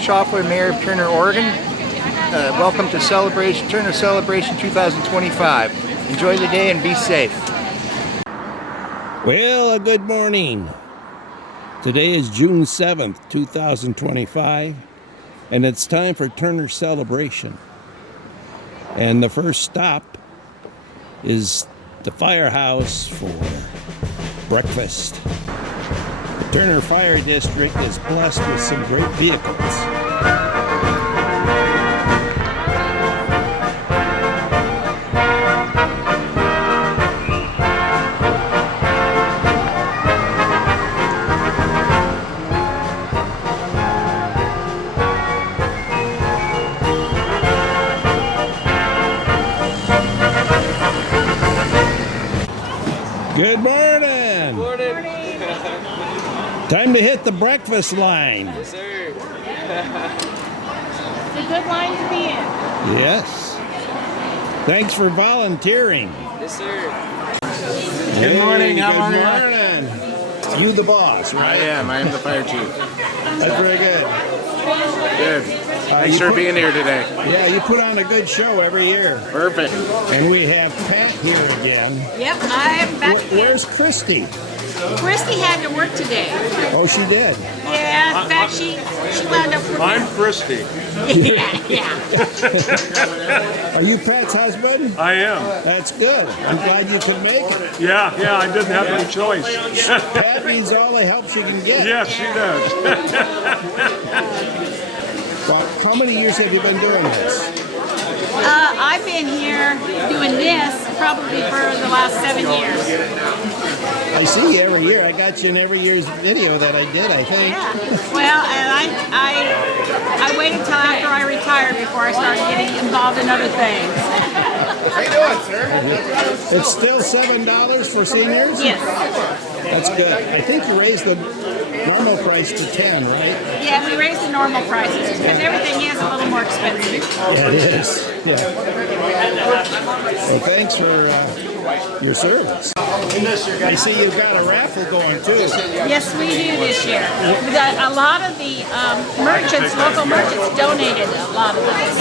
Schaufler, Mayor of Turner, Oregon. Welcome to Turner Celebration 2025. Enjoy the day and be safe. Well, good morning. Today is June 7th, 2025, and it's time for Turner Celebration. And the first stop is the firehouse for breakfast. The Turner Fire District is blessed with some great vehicles. Good morning. Good morning. Time to hit the breakfast line. Yes, sir. It's a good line to be in. Yes. Thanks for volunteering. Yes, sir. Good morning. How are you? Good morning. You the boss, I right? am. I am the fire chief. That's very good. Good. Thanks for being here today. Yeah, you put on a good show every year. Perfect. And we have Pat here again. Yep, I'm back again. Where's Christy? Christy had to work today. Oh, she did. Yeah, in fact, she wound up working. I'm Christy. Yeah. Are you Pat's husband? I am. That's good. I'm glad you could make it. Yeah, I didn't have any choice. Pat needs all the help she can get. Yes, she does. Well, how many years have you been doing this? I've been here doing this probably for the last 7 years. I see you every year. I got you in every year's video that I did, I think. Yeah. Well, and I waited until after I retired before I started getting involved in other things. How you doing, sir? It's still $7 for seniors? Yes. That's good. I think you raised the normal price to 10, right? Yeah, we raised the normal prices because everything is a little more expensive. Yeah, it is. Yeah. Well, thanks for your service. I see you've got a raffle going too. Yes, we do this year. We got a lot of the merchants, local merchants, donated a lot of those.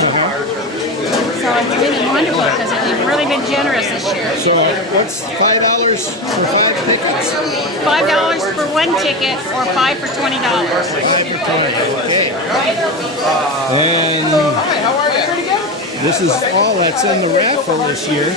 So it's really wonderful because they've really been generous this year. So what's $5 for 5 tickets? $5 for one ticket, or 5 for $20. 5 for 20. Okay. And this is all that's in the raffle this year.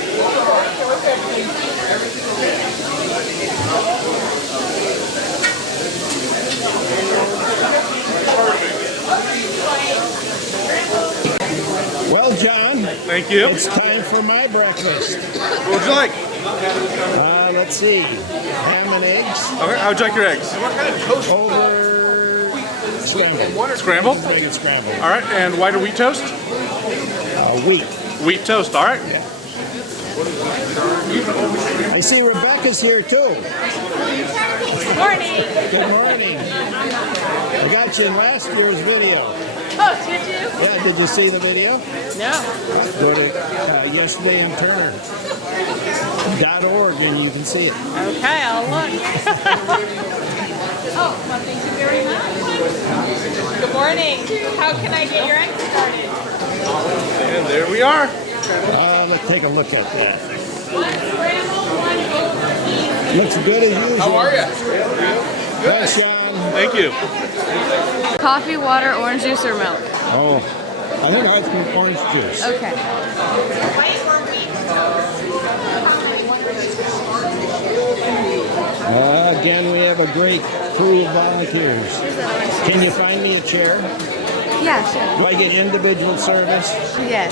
Well, John. Thank you. It's time for my breakfast. What would you like? Let's see. Ham and eggs Okay, how would you like your eggs? over scrambled. Scrambled? Make it scrambled. All right, and white or wheat toast? Wheat. Wheat toast, all right. I see Rebecca's here too. Morning. Good morning. I got you in last year's video. Oh, did you? Yeah, did you see the video? No. Go to Yesterday in Turner .org and you can see it. Okay, I'll look. Oh, well, thank you very much. Good morning. How can I get your eggs started? And there we are. Let's take a look at that. One scrambled, one over. Looks good as usual. How are you? Thanks, Sean. Thank you. Coffee, water, orange juice, or milk? Oh, I think I have orange juice. Okay. Again, we have a great crew of volunteers. Can you find me a chair? Yeah, sure. Do I get individual service? Yes.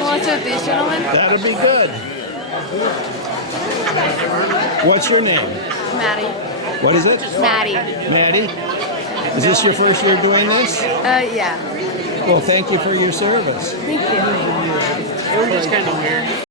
What's with these gentlemen? That'd be good. What's your name? Maddie. What is it? Maddie. Maddie? Is this your first year doing this? Yeah. Well, thank you for your service. Thank you. We're just kind of weird.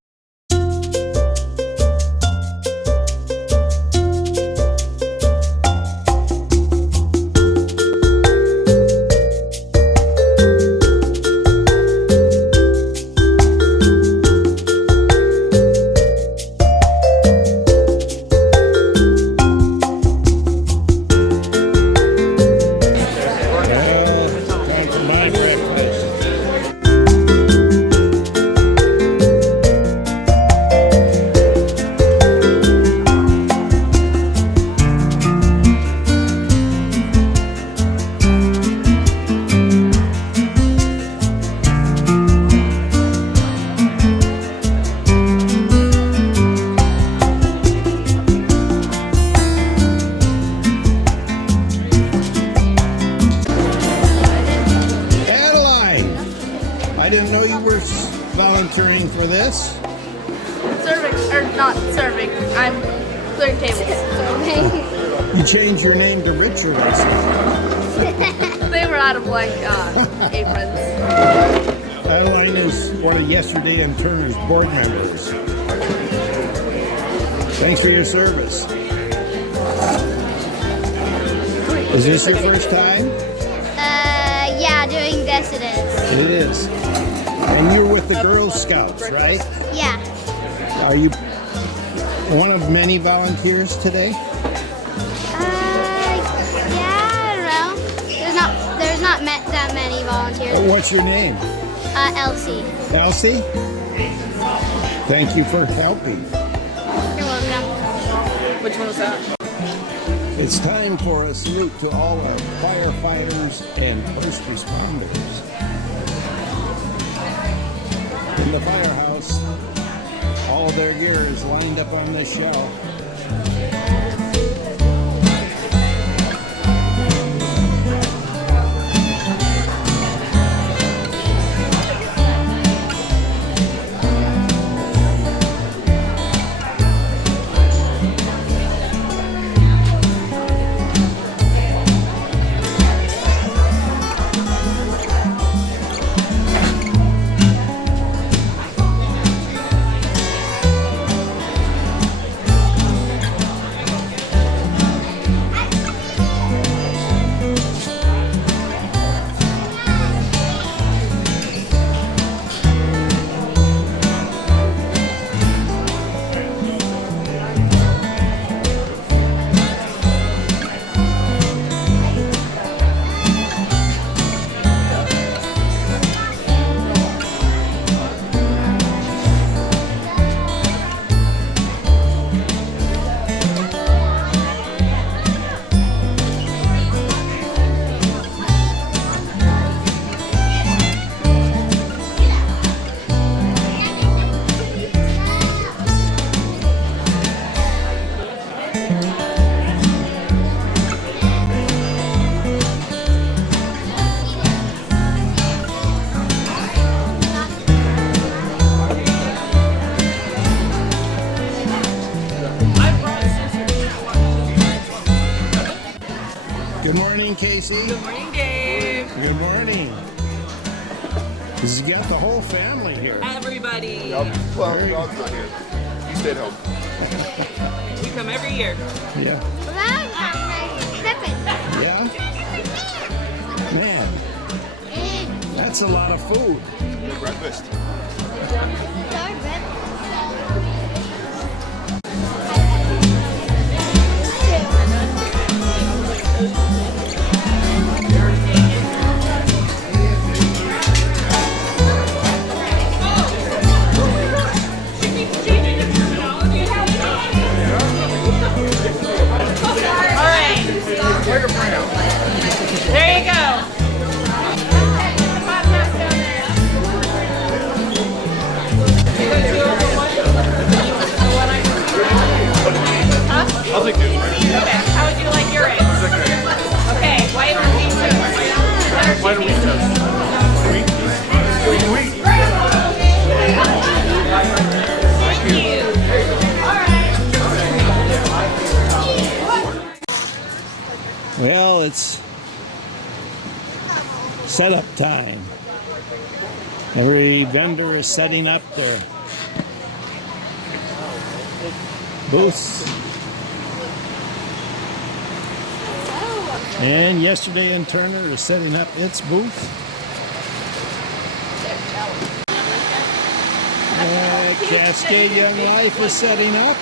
this? Serving, or not serving. I'm clearing tables. You changed your name to Richard, I see. They were out of like aprons. Adeline is one of Yesterday and Turner's board members. Thanks for your service. Is this your first time? Yeah, doing this it is. It is. And you're with the Girl Scouts, right? Yeah. Are you one of many volunteers today? Yeah, I don't know. There's not that many volunteers. What's your name? Elsie. Elsie? Thank you for helping. You're welcome. Which one was that? It's time for a salute to all our firefighters and first responders. In the firehouse, all their gear is lined up on this shelf. Good morning, Casey. Good morning, Dave. Good morning. He's got the whole family here. Everybody. Well, the dog's not here. You stayed home. We come every year. Yeah. Yeah? Man, that's a lot of food. Good breakfast. There you go. I'll take this. Okay. How would you like your eggs? Okay. White or wheat toast? Why don't we toast? Wheat. Thank you. Well, it's setup time. Every vendor is setting up their booths. And Yesterday and Turner is setting up its booth. Cascade Young Life is setting up.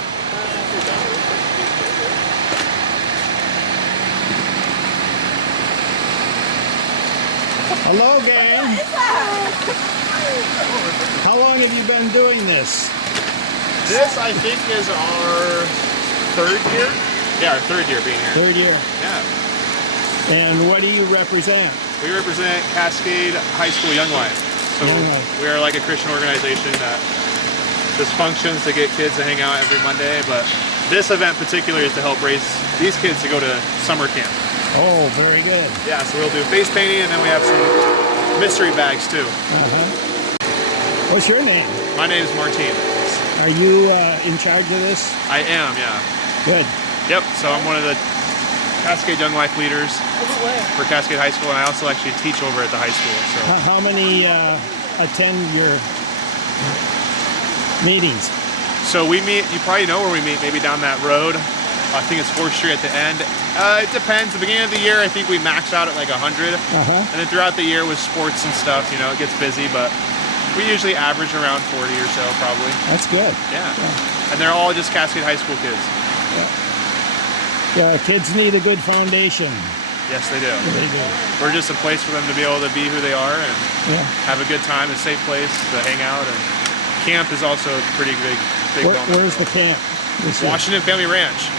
Hello, gang. How long have you been doing this? This, I think, is our third year. Yeah, our third year being here. Third year. Yeah. And what do you represent? We represent Cascade High School Young Life. So Young Life. we are like a Christian organization that just functions to get kids to hang out every Monday. But this event particularly is to help raise these kids to go to summer camp. Oh, very good. Yeah, so we'll do face painting and then we have some mystery bags too. What's your name? My name is Martin. Are you in charge of this? I am, yeah. Good. Yep, so I'm one of the Cascade Young Life leaders for Cascade High School, and I also actually teach over at the high school. So How many attend your meetings? So we meet, you probably know where we meet, maybe down that road. I think it's 4th Street at the end. It depends. The beginning of the year, I think we maxed out at like 100. And then throughout the year with sports and stuff, you know, it gets busy, but we usually average around 40 or so probably. That's good. Yeah. And they're all just Cascade High School kids. Yeah, kids need a good foundation. Yes, they do. They do. We're just a place for them to be able to be who they are and Yeah. have a good time, a safe place to hang out. And camp is also a pretty big bonus. Where's the camp? This year? Washington Family Ranch.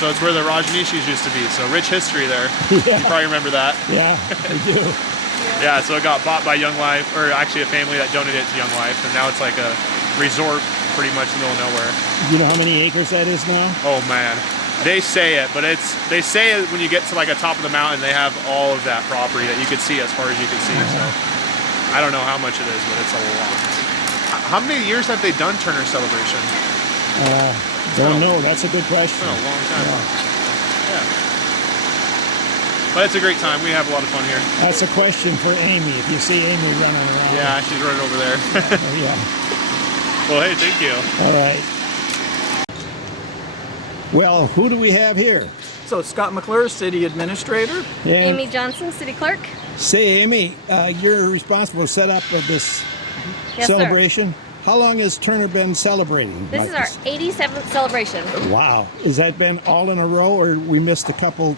So it's where the Rajneeshis used to be. So rich history there. Yeah. You probably remember that. Yeah, I do. Yeah, so it got bought by Young Life, or actually a family that donated it to Young Life, and now it's like a resort pretty much in the middle of nowhere. You know how many acres that is now? Oh man. They say it, but they say it when you get to like a top of the mountain, they have all of that property that you could see as far as you can see. So I don't know how much it is, but it's a lot. How many years have they done Turner Celebration? Don't know. That's a good It's question. been a long time. Yeah. But it's a great time. We have a lot of fun here. That's a question for Amy. If you see Amy running around. Yeah, she's right over there. Yeah. Well, hey, thank you. All right. Well, who do we have here? So Scott McClure, City Administrator. Yeah. Amy Johnson, City Clerk. Say, Amy, you're responsible for set up of this Yes, sir. celebration. How long has Turner been celebrating? This is our 87th celebration. Wow. Has that been all in a row, or we missed a couple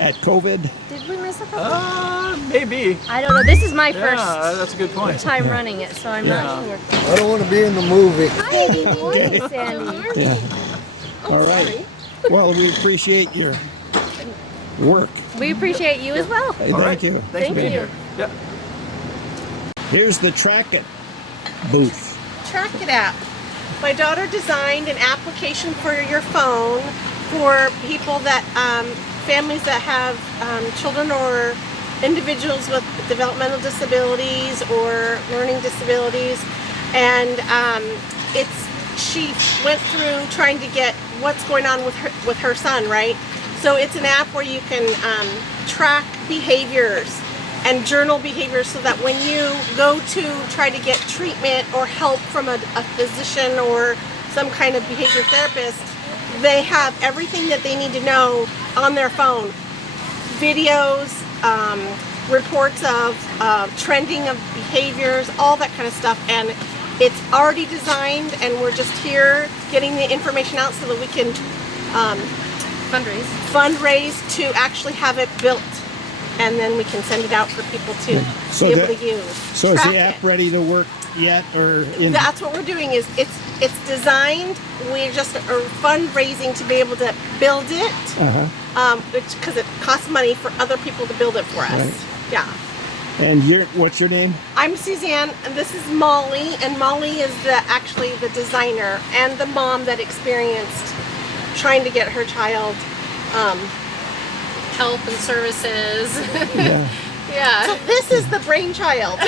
at COVID? Did we miss a couple? Maybe. I don't know. This is my Yeah, first that's a good point. time running it, so I'm not sure. I don't want to be in the movie. Hi, good morning, Sandy. Yeah. All right. Well, we appreciate your work. We appreciate you as well. Hey, All thank right. you. Thanks Thank for being you. here. Yep. Here's the Track It booth. Track It app. My daughter designed an application for your phone for people that, families that have children or individuals with developmental disabilities or learning disabilities. And she went through trying to get what's going on with her son, right? So it's an app where you can track behaviors and journal behaviors so that when you go to try to get treatment or help from a physician or some kind of behavior therapist, they have everything that they need to know on their phone. Videos, reports of trending of behaviors, all that kind of stuff. And it's already designed, and we're just here getting the information out so that we can fundraise to actually have it built, and then we can send it out for people to be able to use. So is Track the app it. ready to work yet, or in? That's what we're doing. Is it's designed. We just are fundraising to be able to build it, because it costs money for other people to build it for us. Right. Yeah. And what's your name? I'm Suzanne, and this is Molly, and Molly is actually the designer and the mom that experienced trying to get her child Help and services. Yeah. Yeah. So this is the brainchild.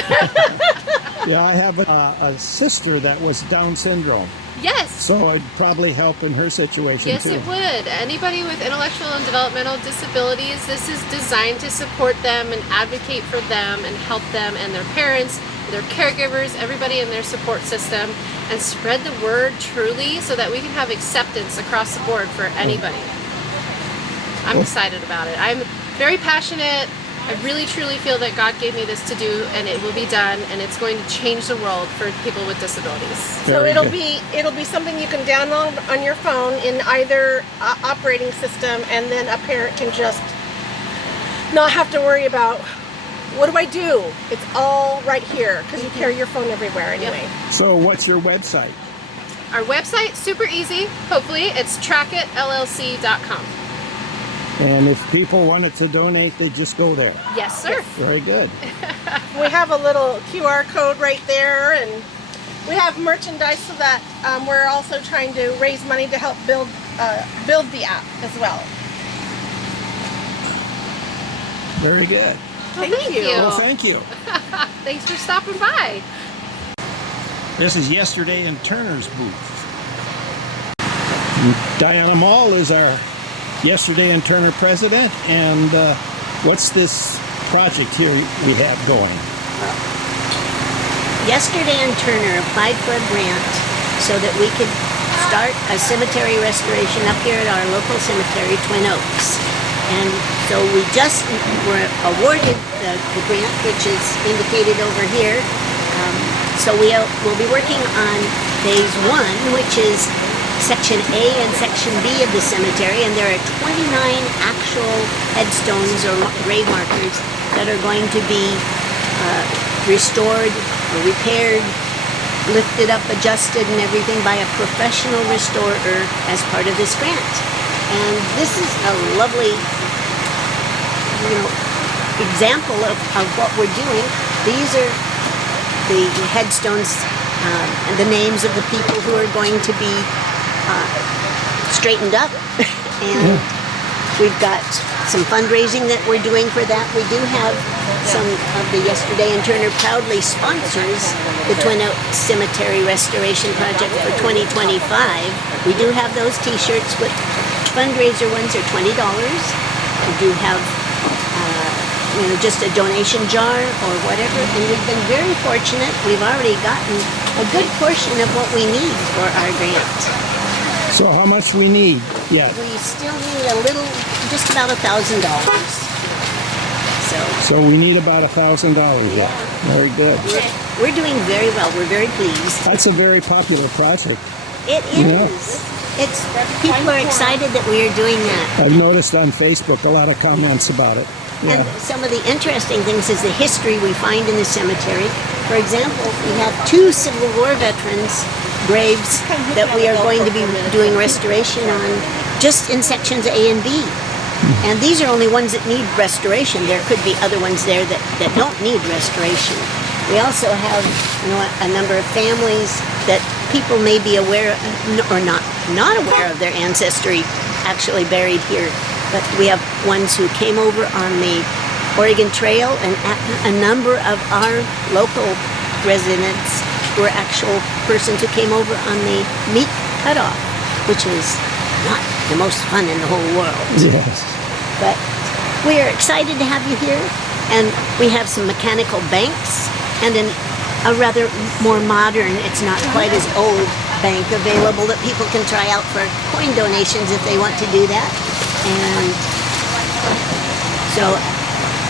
Yeah, I have a sister that was Down syndrome, Yes. so it'd probably help in her situation Yes, too. it would. Anybody with intellectual and developmental disabilities, this is designed to support them and advocate for them and help them and their parents, their caregivers, everybody in their support system, and spread the word truly so that we can have acceptance across the board for anybody. I'm excited about it. I'm very passionate. I really truly feel that God gave me this to do, and it will be done, and it's going to change the world for people with disabilities. So it'll be something you can download on your phone in either operating system, and then a parent can just not have to worry about what do I do. It's all right here because you carry your phone everywhere anyway. So what's your website? Our website, super easy, hopefully, it's trackitllc.com. And if people wanted to donate, they just go there. Yes, sir. Very good. We have a little QR code right there, and we have merchandise so that we're also trying to raise money to help build the app as well. Very good. Thank you. Well, thank you. Thanks for stopping by. This is Yesterday in Turner's booth. Diana Mall is our Yesterday in Turner president, and what's this project here we have going? Yesterday in Turner applied for a grant so that we could start a cemetery restoration up here at our local cemetery, Twin Oaks. And so we just were awarded the grant, which is indicated over here. So we'll be working on phase 1, which is Section A and Section B of the cemetery, and there are 29 actual headstones or grave markers that are going to be restored or repaired, lifted up, adjusted, and everything by a professional restorer as part of this grant. And this is a lovely, example of what we're doing. These are the headstones and the names of the people who are going to be straightened up. And we've got some fundraising that we're doing for that. We do have some of the Yesterday in Turner proudly sponsors the Twin Oaks Cemetery Restoration Project for 2025. We do have those t-shirts, with fundraiser ones are $20. We do have just a donation jar or whatever, and we've been very fortunate. We've already gotten a good portion of what we need for our grant. So how much we need yet? We still need a little, just about $1,000. So we need about $1,000 yet. Very good. We're doing very well. We're very pleased. That's a very popular project. It is. People are excited that we are doing that. I've noticed on Facebook a lot of comments about it. Yeah. And some of the interesting things is the history we find in the cemetery. For example, we have 2 Civil War veterans' graves that we are going to be doing restoration on, just in sections A and B. And these are only ones that need restoration. There could be other ones there that don't need restoration. We also have a number of families that people may be aware of, or not aware of their ancestry actually buried here. But we have ones who came over on the Oregon Trail, and a number of our local residents were actual persons who came over on the meat cutoff, which is not the most fun in the whole world. Yes. But we are excited to have you here, and we have some mechanical banks and a rather more modern, it's not quite as old, bank available that people can try out for coin donations if they want to do that. And so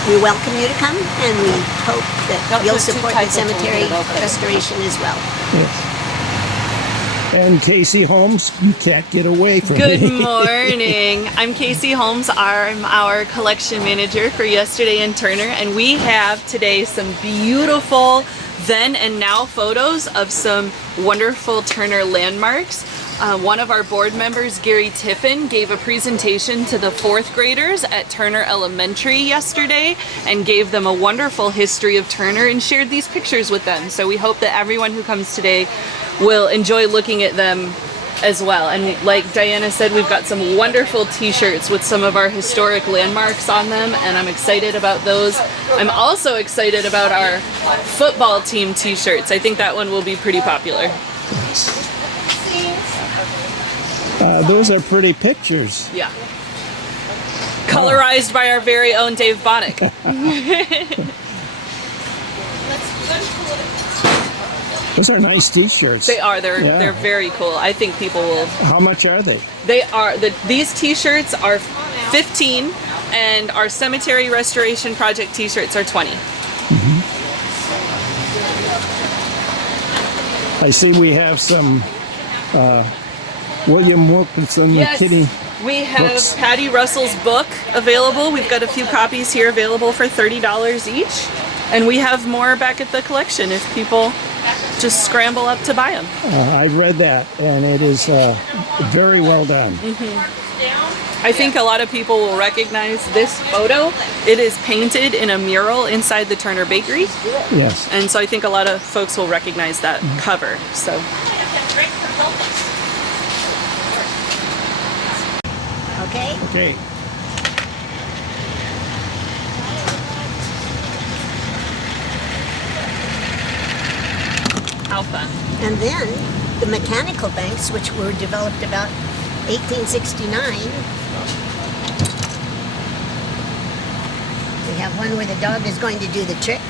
we welcome you to come, and we hope that you'll support the cemetery restoration as well. Yes. And Casey Holmes, you can't get away from Good me. morning. I'm Casey Holmes. I'm our collection manager for Yesterday in Turner, and we have today some beautiful then and now photos of some wonderful Turner landmarks. One of our board members, Gary Tiffin, gave a presentation to the 4th graders at Turner Elementary yesterday and gave them a wonderful history of Turner and shared these pictures with them. So we hope that everyone who comes today will enjoy looking at them as well. And like Diana said, we've got some wonderful t-shirts with some of our historic landmarks on them, and I'm excited about those. I'm also excited about our football team t-shirts. I think that one will be pretty popular. Those are pretty pictures. Yeah. Colorized by our very own Dave Bonnick. Those are nice t-shirts. They are. They're very cool. I think people will. How much are they? These t-shirts are 15, and our Cemetery Restoration Project t-shirts are 20. I see we have some William Wilkinson, Yes, Kitty. we have books. Patty Russell's book available. We've got a few copies here available for $30 each, and we have more back at the collection if people just scramble up to buy them. I've read that, and it is very well done. I think a lot of people will recognize this photo. It is painted in a mural inside the Turner Bakery. Yes. And so I think a lot of folks will recognize that cover. So. Okay? Okay. How fun. And then the mechanical banks, which were developed about 1869. We have one where the dog is going to do the trick.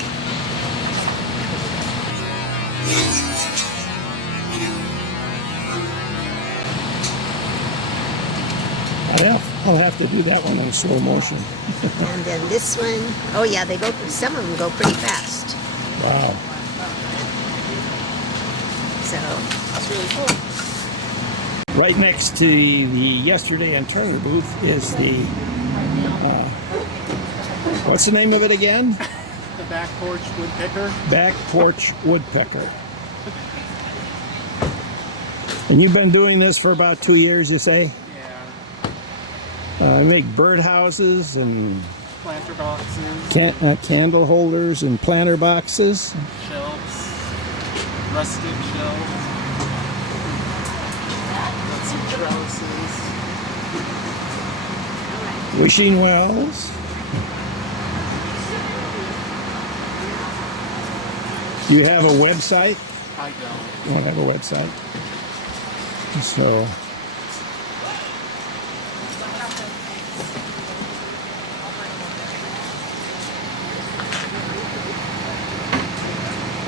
I'll have to do that one in slow motion. And then this one, oh yeah, some of them go pretty fast. Wow. So That's really cool. Right next to the Yesterday and Turner booth is the, what's the name of it again? The Back Porch Woodpecker. Back Porch Woodpecker. And you've been doing this for about 2 years, you say? Yeah. You make bird houses and Planter boxes. candle holders and planter boxes. Shelves. Rustic shelves. Got some trellises. Wishing wells. Do you have a website? I don't. You don't have a website. So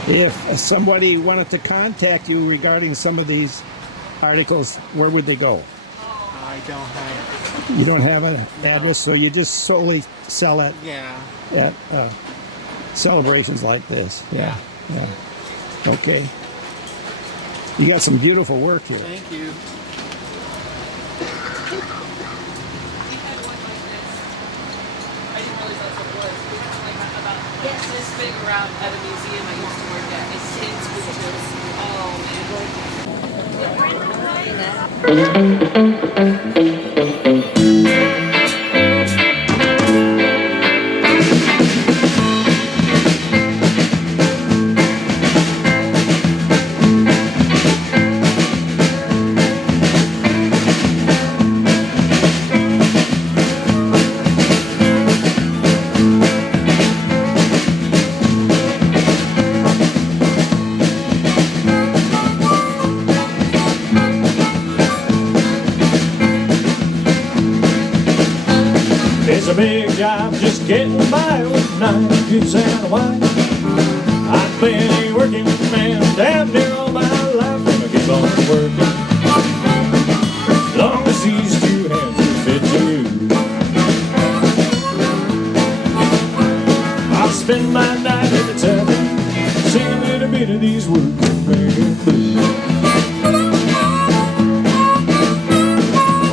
if somebody wanted to contact you regarding some of these articles, where would they go? I don't have. You don't have an address, so you just solely sell it Yeah. at celebrations like this. Yeah. Okay. You got some beautiful work here. Thank you. Yes, this big route at a museum I used to work at. It's kids with just, It's a big job just getting by with 9 kids and a wife. I've been a working man damn near all my life. Gonna keep on working long as these 2 hands are fit to use. I'll spend my night at the tavern singing a little bit of these working man blues.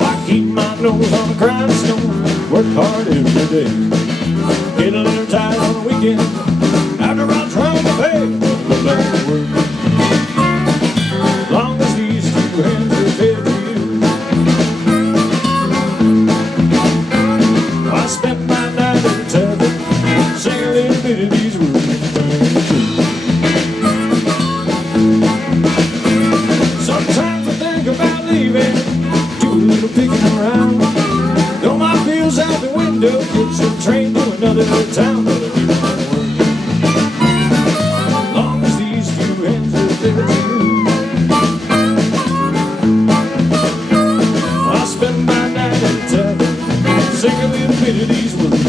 I keep my nose on the grindstone, work hard every day. Get a little tired on the weekend after I'm trying to pay. But back to work. Long as these 2 hands are fed to you. I spend my night at the tavern, sing a little bit of these working things too. Sometimes I think about leaving, do a little picking around. Throw my bills out the window, catch a train to another town. But I keep on working, long as these 2 hands are fed to you. I spend my night at the tavern, sing a little bit of these words.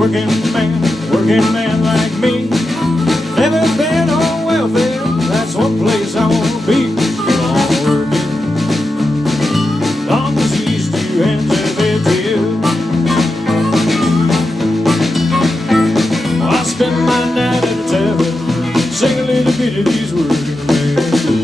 working man like me. Never been on welfare, that's one place I wanna be. Keep on working, long as these two hands are there to you. I spend my night at the tavern, sing a little bit of these working man blues.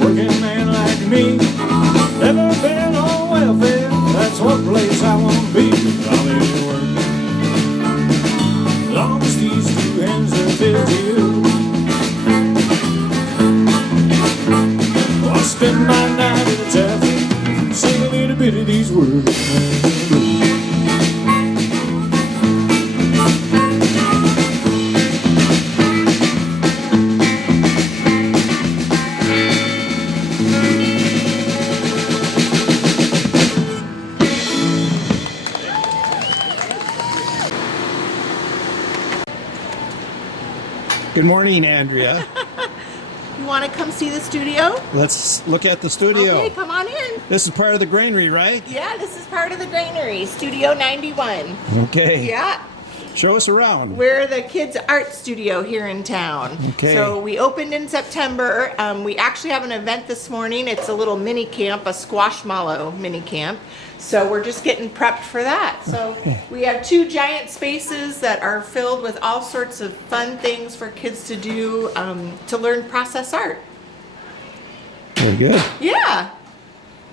Working man like me. Never been on welfare, that's one place I wanna be. I'll be working, long as these two hands are filled to you. Oh, I spend my night at the tavern, sing a little bit of these words. Good morning, Andrea. You want to come see the studio? Let's look at the studio. Okay, come on in. This is part of the granary, right? Yeah, this is part of the granary, Studio 91. Okay. Yeah. Show us around. We're the kids' art studio here in town. Okay. So we opened in September. We actually have an event this morning. It's a little mini camp, a squashmallow mini camp. So we're just getting prepped for that. So we have 2 giant spaces that are filled with all sorts of fun things for kids to do to learn process art. Very good. Yeah.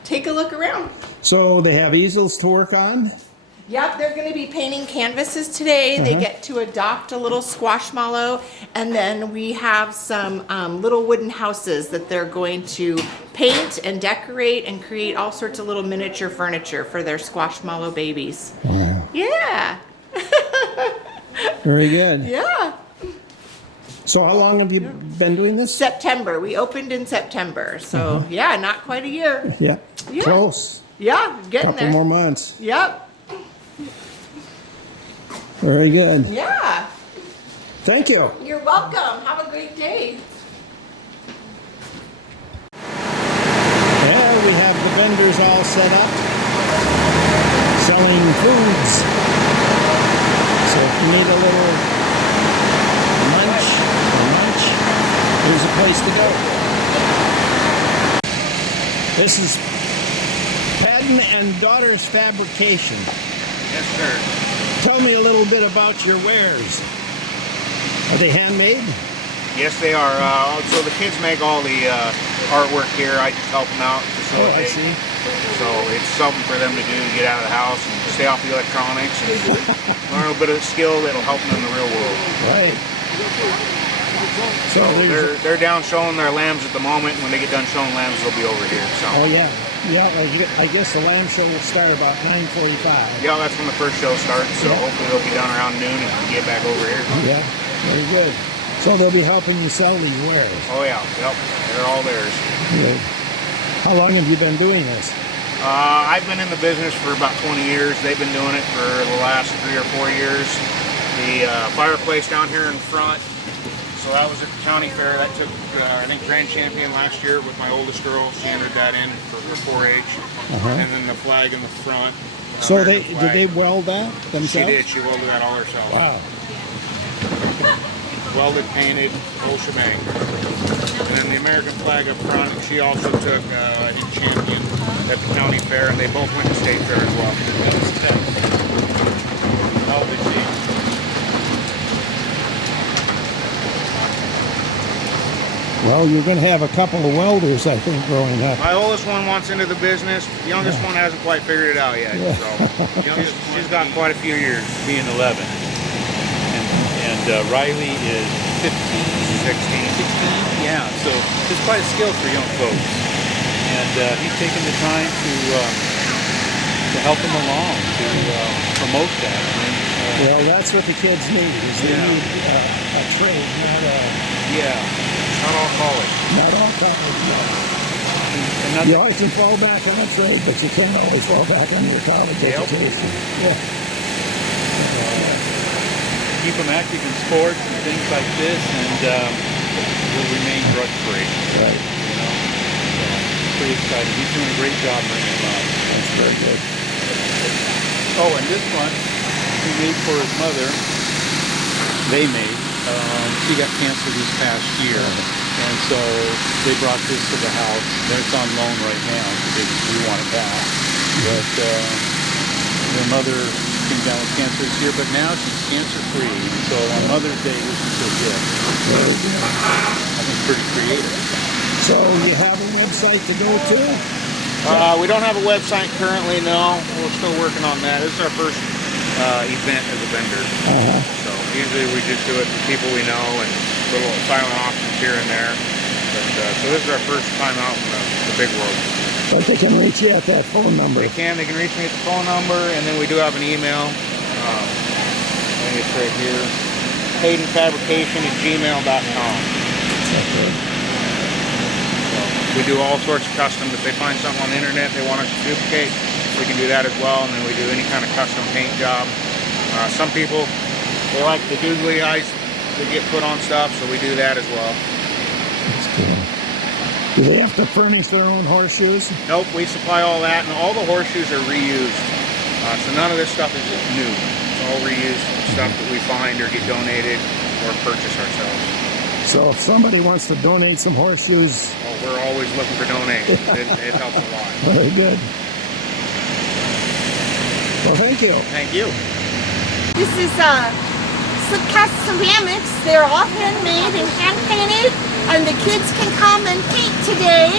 Take a look around. So they have easels to work on? Yep, they're going to be painting canvases today. They get to adopt a little squashmallow, and then we have some little wooden houses that they're going to paint and decorate and create all sorts of little miniature furniture for their squashmallow babies. Wow. Yeah. Very good. Yeah. So how long have you been doing this? September. We opened in September. So, yeah, not quite a year. Yeah. Yeah. Close. Yeah, getting Couple there. more months. Yep. Very good. Yeah. Thank you. You're welcome. Have a great day. Yeah, we have the vendors all set up, selling foods. So if you need a little lunch, here's a place to go. This is Padden and Daughters Fabrication. Yes, sir. Tell me a little bit about your wares. Are they handmade? Yes, they are. So the kids make all the artwork here. I just help them out, facilitate. Oh, I see. So it's something for them to do, to get out of the house and stay off the electronics and learn a little bit of skill that'll help them in the real world. Right. So they're down showing their lambs at the moment. When they get done showing lambs, they'll be over here. So. Oh yeah, yeah. I guess the lamb show will start about 9:45. Yeah, that's when the first show starts. So hopefully they'll be done around noon and get back over here. Yeah, very good. So they'll be helping you sell these wares. Oh yeah, yep. They're all theirs. Good. How long have you been doing this? I've been in the business for about 20 years. They've been doing it for the last 3 or 4 years. The fireplace down here in front So that was at the county fair. That took, I think, grand champion last year with my oldest girl. She entered that in for her 4-H. And then the flag in the front. So American did they flag. weld that themselves? She did. She welded that all herself. Wow. Welded, painted, whole shebang. And then the American flag up front, she also took, I think, champion at the county fair, and they both went to state fair as well. Well, you're going to have a couple of welders, I think, growing up. My oldest one wants into the business. The youngest one hasn't quite figured it out yet. Yeah. So she's got quite a few years. Being 11. And Riley is 15, 16. Yeah, so it's quite a skill for young folks. And he's taken the time to help them along, to promote that. I mean, Well, that's what the kids need, is they need a trade, not a... Yeah, not all college. Not all college, no. And You always can fall back on a trade, but you can't always fall back on your college education. Yeah. keep them active in sports and things like this, and will remain drug-free. Right. You know, so pretty excited. He's doing a great job bringing them up. That's very good. Oh, and this one he made for his mother. They made. She got cancer this past year, and so they brought this to the house. It's on loan right now because we want it back. But their mother came down with cancer this year, but now she's cancer-free. So on Mother's Day, this is her gift. I think pretty creative. So you have a website to go to? We don't have a website currently, no. We're still working on that. This is our first event as a vendor. So usually we just do it for people we know and little silent auctions here and there. But, so this is our first time out in the big world. But they can reach you at that phone number. They can reach me at the phone number, and then we do have an email. I think it's right here. HaydenFabrication@gmail.com. Okay. We do all sorts of custom. If they find something on the internet they want us to duplicate, we can do that as well. And then we do any kind of custom paint job. Some people, they like the googly eyes that get put on stuff, so we do that as well. That's cool. Do they have to furnish their own horseshoes? Nope, we supply all that, and all the horseshoes are reused. So none of this stuff is new. It's all reused stuff that we find or get donated or purchase ourselves. So if somebody wants to donate some horseshoes... Well, we're always looking for donations. It helps a lot. Very good. Well, thank you. Thank you. This is Slipcast Ceramics. They're all handmade and hand-painted, and the kids can come and paint today.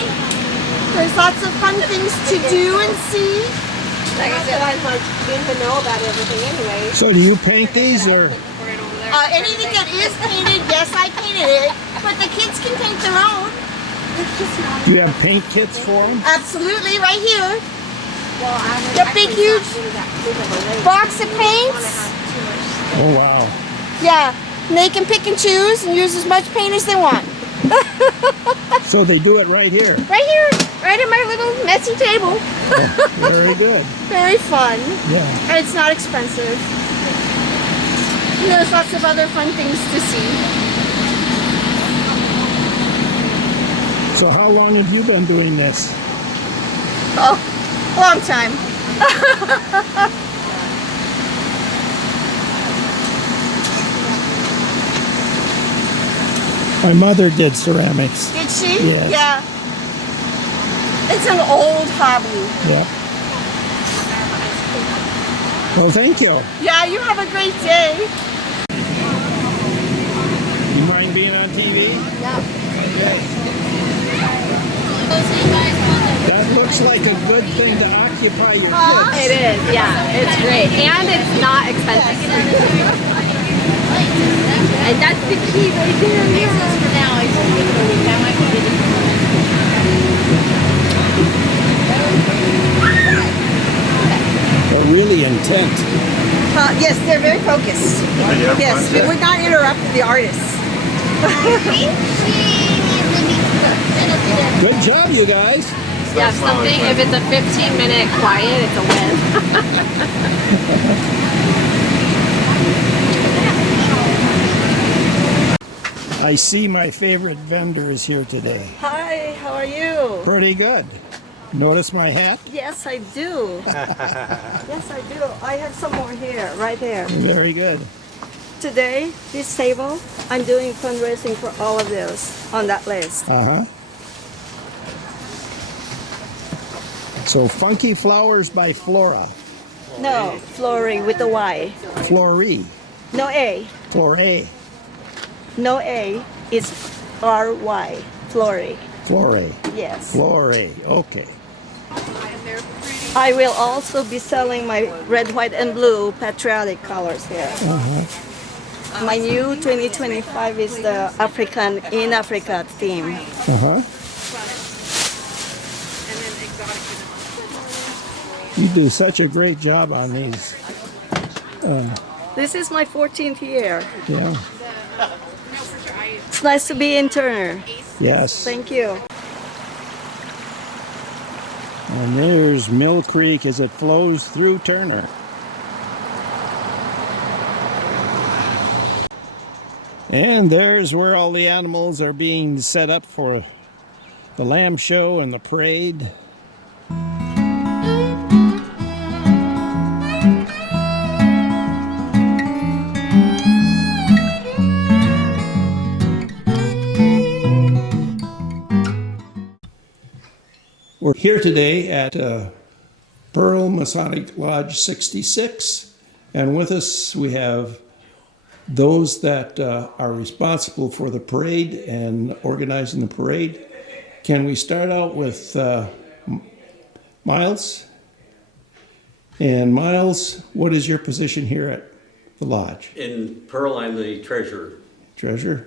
There's lots of fun things to do and see. Like I said, I didn't even know about everything anyway. So do you paint these, or...? Anything that is painted, yes, I painted it, but the kids can paint their own. Do you have paint kits for them? Absolutely, right here. The big, huge box of paints. Oh, wow. Yeah, and they can pick and choose and use as much paint as they want. So they do it right here? Right here, right at my little messy table. Oh, very good. Very fun. Yeah. And it's not expensive. And there's lots of other fun things to see. So how long have you been doing this? Oh, a long time. My mother did ceramics. Did she? Yes. Yeah. It's an old hobby. Yep. Well, thank you. Yeah, you have a great day. You mind being on TV? Yeah. That looks like a good thing to occupy your kids. It is, yeah. It's great. And it's not expensive. And that's the key right there. For now, I still give it a week. I might get it. They're really intent. Yes, they're very focused. Yes, we would not interrupt the artists. Good job, you guys. Yeah, something, if it's a 15-minute quiet, it's a win. I see my favorite vendor is here today. Hi, how are you? Pretty good. Notice my hat? Yes, I do. Yes, I do. I have some more here, right there. Very good. Today, this table, I'm doing fundraising for all of those on that list. Uh-huh. So Funky Flowers by Flora. No, Flory with a Y. Flory. No A. Flore. No A. It's R-Y. Flory. Flore. Yes. Flore. Okay. I will also be selling my red, white, and blue patriotic colors here. Uh-huh. My new 2025 is the African in Africa theme. Uh-huh. You do such a great job on these. This is my 14th year. Yeah. It's nice to be in Turner. Yes. Thank you. And there's Mill Creek as it flows through Turner. And there's where all the animals are being set up for the lamb show and the parade. We're here today at Pearl Masonic Lodge 66, and with us we have those that are responsible for the parade and organizing the parade. Can we start out with Miles? And Miles, what is your position here at the lodge? In Pearl, I'm the treasurer. Treasurer.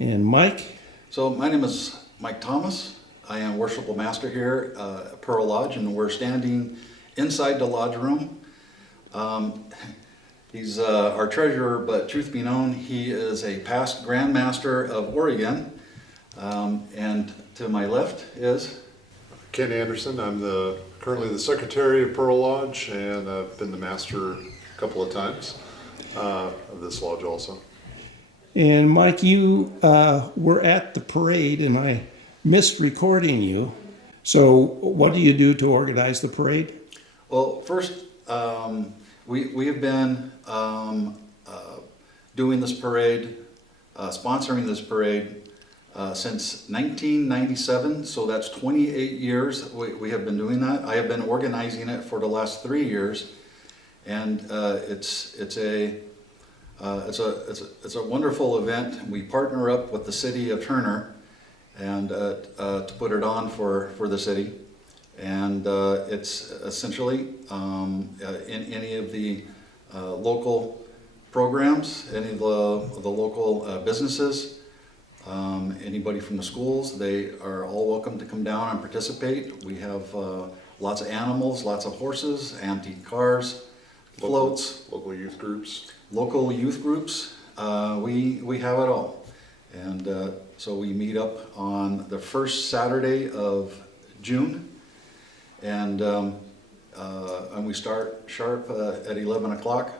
And Mike? So my name is Mike Thomas. I am worshipful master here at Pearl Lodge, and we're standing inside the lodge room. He's our treasurer, but truth be known, he is a past Grand Master of Oregon. And to my left is Ken Anderson. I'm currently the secretary of Pearl Lodge, and I've been the master a couple of times of this lodge also. And Mike, you were at the parade, and I missed recording you. So what do you do to organize the parade? Well, first, we have been doing this parade, sponsoring this parade since 1997, so that's 28 years we have been doing that. I have been organizing it for the last 3 years, and it's a wonderful event. We partner up with the city of Turner and to put it on for the city. And it's essentially in any of the local programs, any of the local businesses, anybody from the schools, they are all welcome to come down and participate. We have lots of animals, lots of horses, antique cars, floats. Local youth groups. Local youth groups. We have it all. And so we meet up on the first Saturday of June, and we start sharp at 11 o'clock,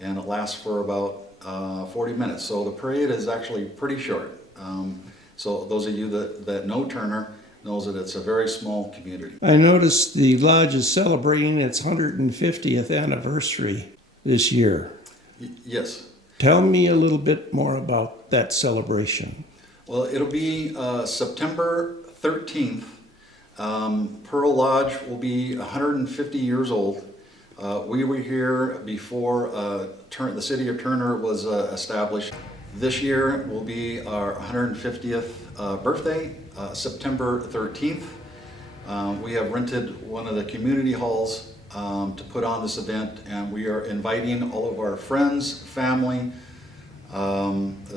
and it lasts for about 40 minutes. So the parade is actually pretty short. So those of you that know Turner knows that it's a very small community. I noticed the lodge is celebrating its 150th anniversary this year. Yes. Tell me a little bit more about that celebration. Well, it'll be September 13th. Pearl Lodge will be 150 years old. We were here before the city of Turner was established. This year will be our 150th birthday, September 13th. We have rented one of the community halls to put on this event, and we are inviting all of our friends, family,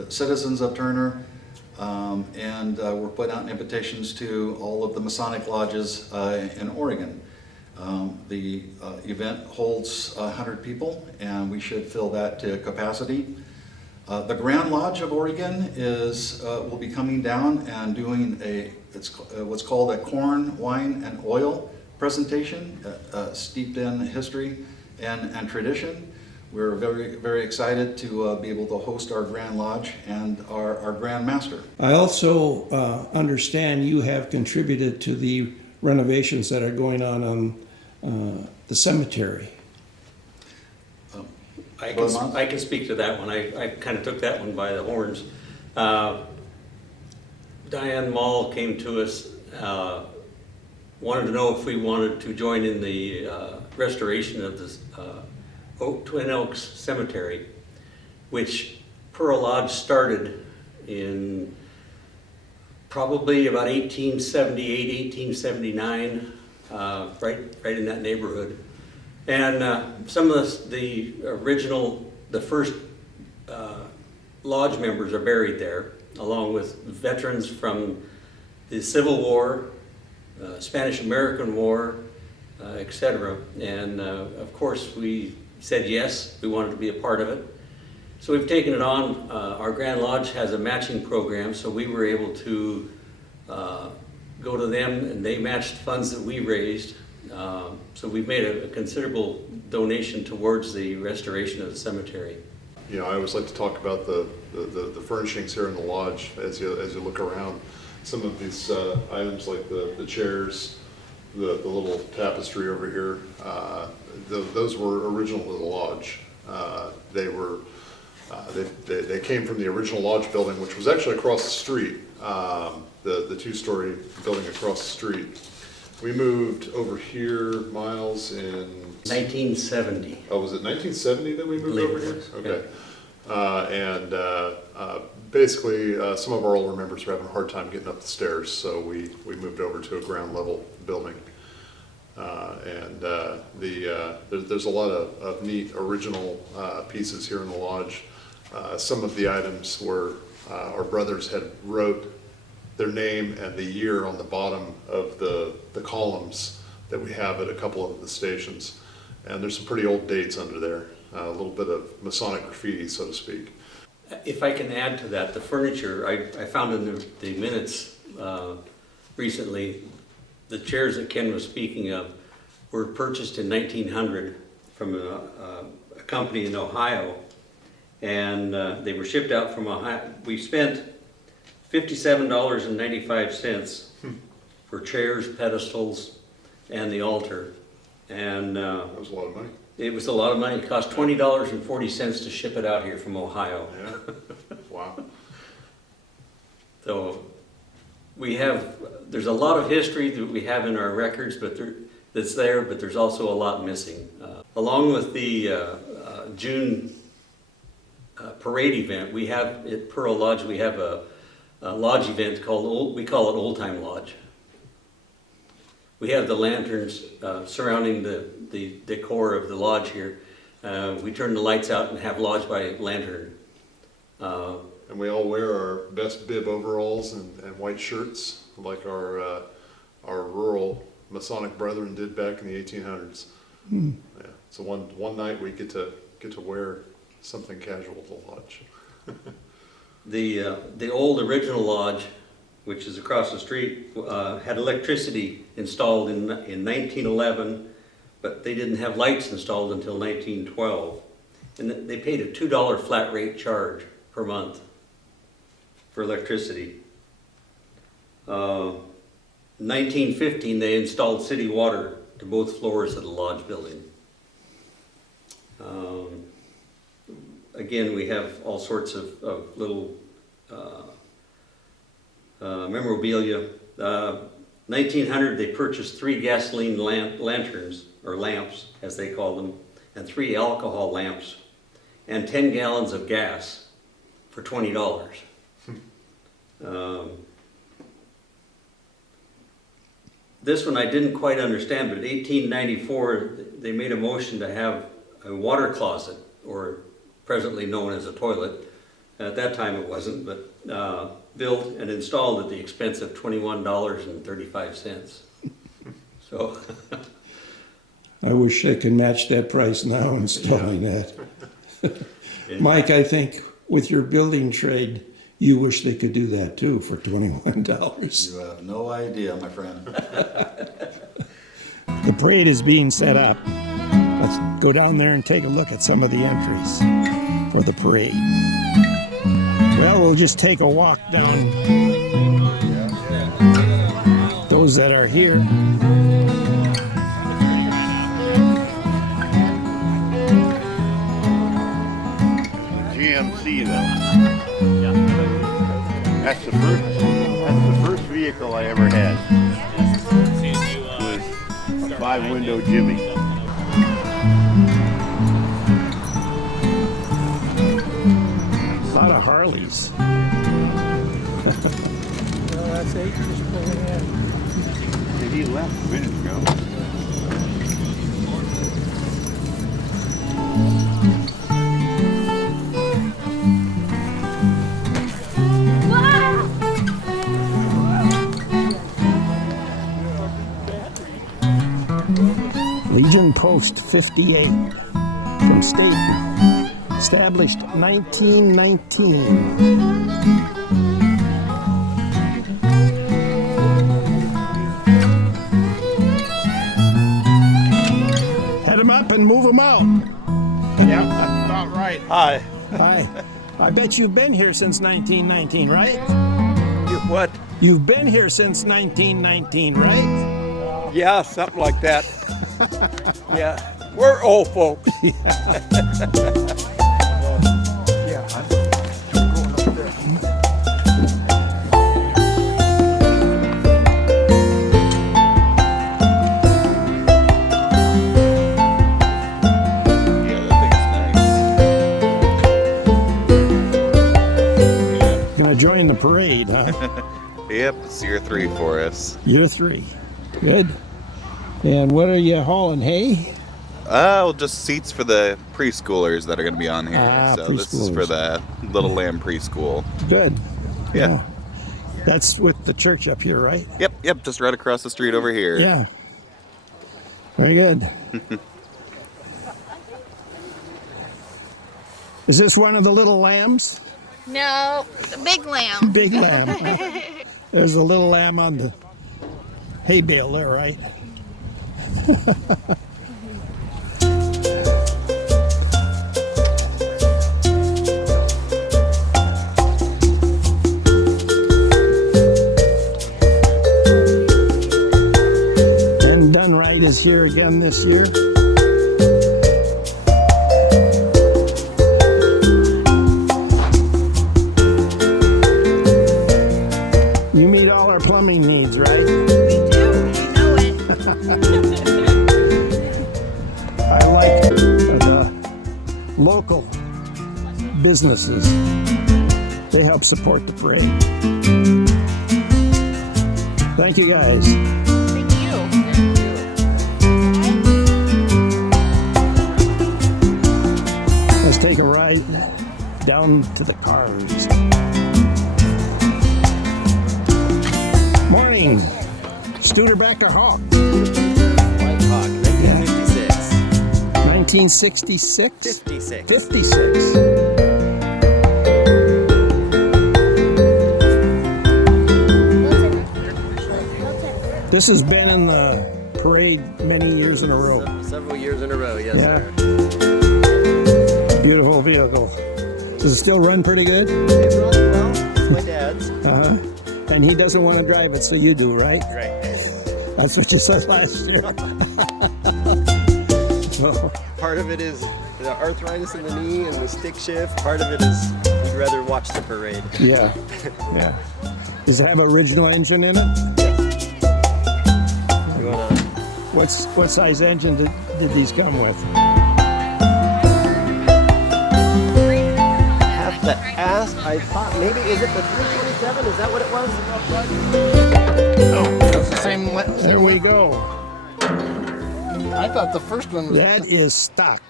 citizens of Turner, and we're putting out invitations to all of the Masonic lodges in Oregon. The event holds 100 people, and we should fill that to capacity. The Grand Lodge of Oregon will be coming down and doing what's called a corn, wine, and oil presentation, steeped in history and tradition. we're very, very excited to be able to host our Grand Lodge and our Grand Master. I also understand you have contributed to the renovations that are going on the cemetery. I can speak to that one. I kind of took that one by the horns. Diane Mall came to us, wanted to know if we wanted to join in the restoration of this Twin Oaks Cemetery, which Pearl Lodge started in probably about 1878, 1879, right in that neighborhood. And some of the first lodge members are buried there, along with veterans from the Civil War, Spanish-American War, etc. And of course we said yes, we wanted to be a part of it. So we've taken it on. Our Grand Lodge has a matching program, so we were able to go to them and they matched funds that we raised. So we've made a considerable donation towards the restoration of the cemetery. You know, I always like to talk about the furnishings here in the lodge as you look around. Some of these items like the chairs, the little tapestry over here, those were original to the lodge. They came from the original lodge building, which was actually across the street, the two-story building across the street. We moved over here, Miles, in 1970. Oh, was it 1970 that we moved over here? Okay. Yeah. Basically, some of our older members were having a hard time getting up the stairs, so we moved over to a ground level building. There's a lot of neat original pieces here in the lodge. Some of the items were our brothers had wrote their name and the year on the bottom of the columns that we have at a couple of the stations. And there's some pretty old dates under there, a little bit of Masonic graffiti, so to speak. If I can add to that, the furniture, I found in the minutes recently, the chairs that Ken was speaking of were purchased in 1900 from a company in Ohio, and they were shipped out from Ohio. We spent $57.95 for chairs, pedestals, and the altar. And that was a lot of money. It was a lot of money. It cost $20.40 to ship it out here from Ohio. Yeah. Wow. So there's a lot of history that we have in our records, but that's there, but there's also a lot missing. Along with the June parade event, we have at Pearl Lodge, we have a lodge event called, we call it Old Time Lodge. We have the lanterns surrounding the decor of the lodge here. We turn the lights out and have lodge by lantern. And we all wear our best bib overalls and white shirts, like our rural Masonic brethren did back in the 1800s. Yeah. So one night we get to wear something casual to the lodge. The old original lodge, which is across the street, had electricity installed in 1911, but they didn't have lights installed until 1912. And they paid a $2 flat rate charge per month for electricity. 1915, they installed city water to both floors of the lodge building. Again, we have all sorts of little memorabilia. 1900, they purchased 3 gasoline lanterns, or lamps, as they call them, and 3 alcohol lamps, and 10 gallons of gas for $20. This one I didn't quite understand, but in 1894, they made a motion to have a water closet, or presently known as a toilet. At that time it wasn't, but built and installed at the expense of $21.35. So I wish I could match that price now installing that. Mike, I think with your building trade, you wish they could do that too for $21. You have no idea, my friend. The parade is being set up. Let's go down there and take a look at some of the entries for the parade. Well, we'll just take a walk down those that are here. GMC though. That's the first vehicle I ever had. Was a 5-window Jimmy. A lot of Harleys. Well, that's 8 just pulling in. He left a minute ago. Legion Post 58 from Staten, established 1919. Head them up and move them out. Yeah, that's about right. Hi. Hi. I bet you've been here since 1919, right? What? You've been here since 1919, right? Yeah, something like that. Yeah, we're old folks. Gonna join the parade, huh? Yep, it's year 3 for us. Year 3. Good. And what are you hauling, hay? Well, just seats for the preschoolers that are going to be on here. Ah, so this is for the Little Lamb preschool. Good. Yeah. That's with the church up here, right? Yep, just right across the street over here. Yeah. Very good. Is this one of the little lambs? No, the big lamb. Big lamb. There's a little lamb on the hay bale there, right? And Done Right is here again this year. You meet all our plumbing needs, right? We do, you know it. I like the local businesses. They help support the parade. Thank you, guys. Thank you. Let's take a ride down to the cars. Morning. Studebaker Hawk. White Hawk, 1956. 1966? 56. 56. This has been in the parade many years in a row. Several years in a row, yes, Yeah. sir. Beautiful vehicle. Does it still run pretty good? It runs well. It's my dad's. Uh-huh. And he doesn't want to drive it, so you do, right? Right. That's what you said last year. Oh, Part of it is the arthritis in the knee and the stick shift. Part of it is we'd rather watch the parade. yeah. Yeah. Does it have an original engine in it? You wanna? What size engine did these come with? Have to ask. I thought maybe, is it the 327? Is that what it was? That's the same. There we go. I thought the first one was. That is stock.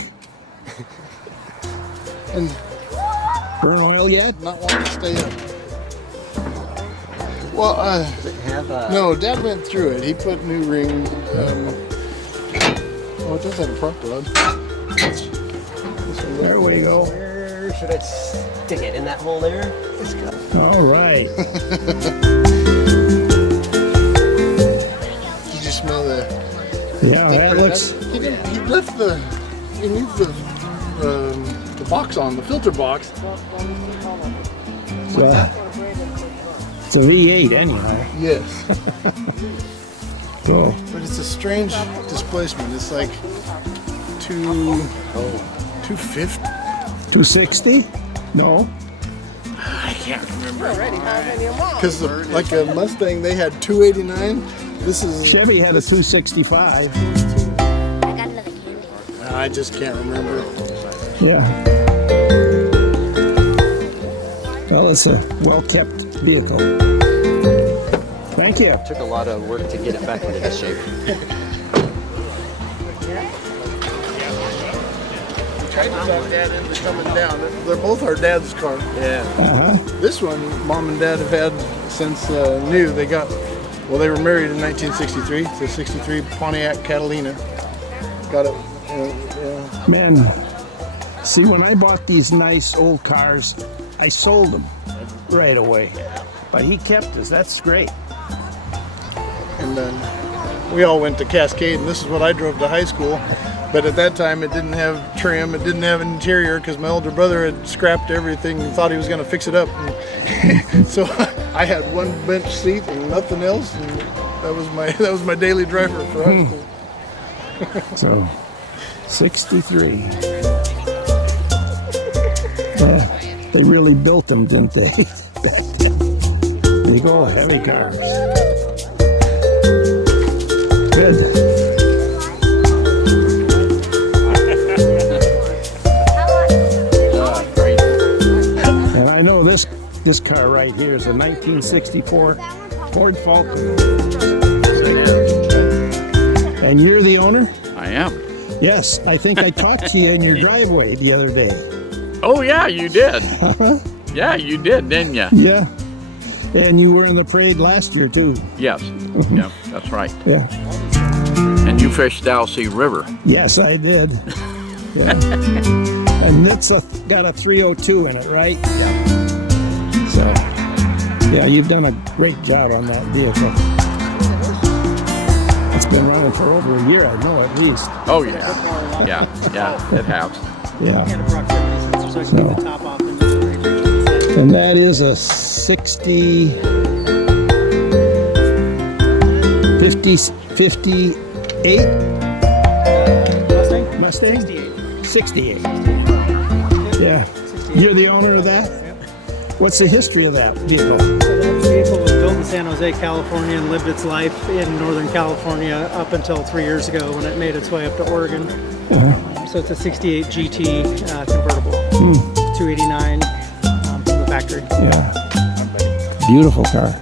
And burn oil yet? Not wanting to stay up. Well, Does it have a... no, Dad went through it. He put new rings. Oh, it does have a spark plug. There we go. Where should I stick it? In that hole there? It's got... All right. Did you smell the? Yeah, that looks. He left the it needs the box on, the filter box. Yeah. It's a V8 anyhow. Yes. So, But it's a strange displacement. It's like 250. 260? No. I can't remember. Because like a Mustang, they had 289. This is Chevy had a 265. I just can't remember. Yeah. Well, it's a well-kept vehicle. Thank you. Took a lot of work to get it back into this shape. Tried to talk Dad into coming down. They're both our dad's car. Yeah. This one, Mom and Dad have had since new. They were married in 1963. It's a 63 Pontiac Catalina. Got it. Man, see, when I bought these nice old cars, I sold them right away. But he kept us. That's great. And then we all went to Cascade, and this is what I drove to high school. But at that time, it didn't have trim, it didn't have an interior, because my older brother had scrapped everything and thought he was going to fix it up. And so I had one bench seat and nothing else, and that was my daily driver for high school. So, 63. Yeah, they really built them, didn't they? Big old heavy cars. Good. And I know this car right here is a 1964 Ford Falcon. And you're the owner? I am. Yes, I think I talked to you in your driveway the other day. Oh, yeah, you did. Yeah, you did, didn't you? Yeah. And you were in the parade last year, too. Yes. Yeah, that's right. Yeah. And you fished Dalsea River. Yes, I did. Yeah. And it's got a 302 in it, right? Yeah. So, yeah, you've done a great job on that vehicle. It's been running for over a year, I know, at least. Oh, yeah. Yeah, it has. Yeah. So, and that is a 58? Mustang? 68. Yeah. You're the owner of that? What's the history of that vehicle? So that vehicle was built in San Jose, California, and lived its life in Northern California up until 3 years ago when it made its way up to Oregon. So it's a 68 GT convertible, 289 from the factory. Yeah. Beautiful car.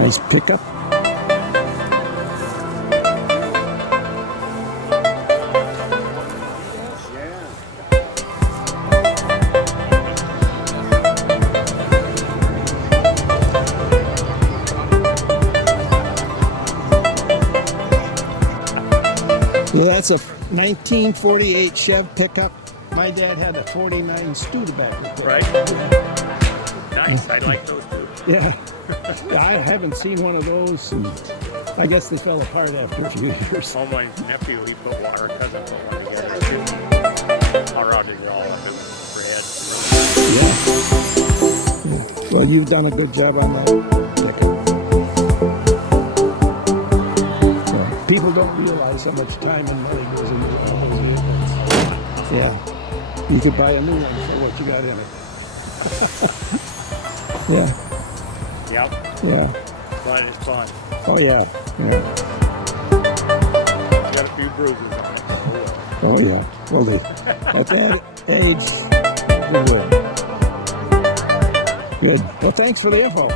Nice pickup. Yeah, that's a 1948 Chev pickup. My dad had a 49 Studebaker pickup. Right. Nice. I like those too. Yeah. I haven't seen one of those, and I guess they fell apart after a few years. Oh, my nephew, he put water, cousin put one together. Our out here all up in red. Yeah. Well, you've done a good job on that pickup. So, people don't realize how much time and money goes into all those vehicles. Yeah. You could buy a new one for what you got in it. Yeah. Yep. Yeah. But it's fun. Oh, yeah. Yeah. Got a few bruises on it. Oh, yeah. Well, at that age, you're good. Good. Well, thanks for the info.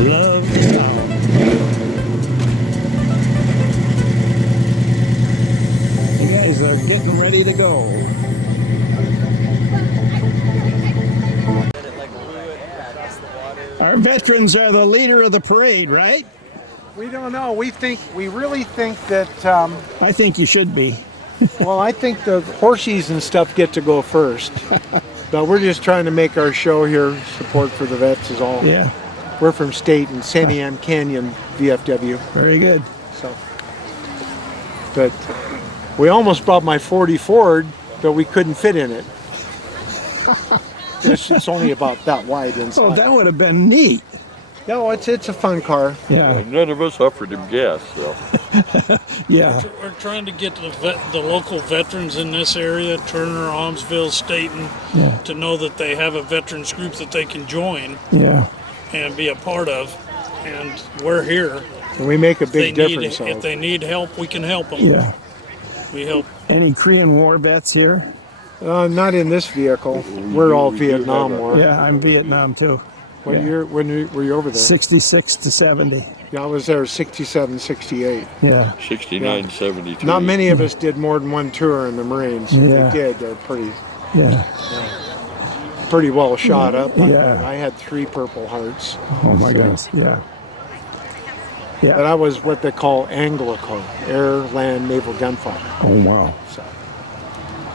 Love the town. You guys are getting ready to go. Our veterans are the leader of the parade, right? We don't know. We really think that. I think you should be. Well, I think the horsies and stuff get to go first. But we're just trying to make our show here. Support for the vets is all. Yeah. We're from State and Sandy Ann Canyon VFW. Very good. So, but we almost brought my 40 Ford, but we couldn't fit in it. It's only about that wide inside. Oh, that would have been neat. No, it's a fun car. Yeah. None of us offered him gas, so. Yeah. We're trying to get the local veterans in this area, Turner, Almsville, Staten, to know that they have a veterans group that they can join and be a part of. And we're here. And we make a big difference. If they need help, we can help them. Yeah. We help. Any Korean War vets here? Not in this vehicle. We're all Vietnam War. Yeah, I'm Vietnam too. What year? When were you over there? 66 to 70. Yeah, I was there 67, 68. Yeah. 69, 72. Not many of us did more than one tour in the Marines. If Yeah. they did, they're pretty well shot up. Yeah. I had 3 Purple Hearts. Oh my goodness. Yeah. Yeah. But I was what they call Anglico, air, land, naval gunfighter. Oh wow. So,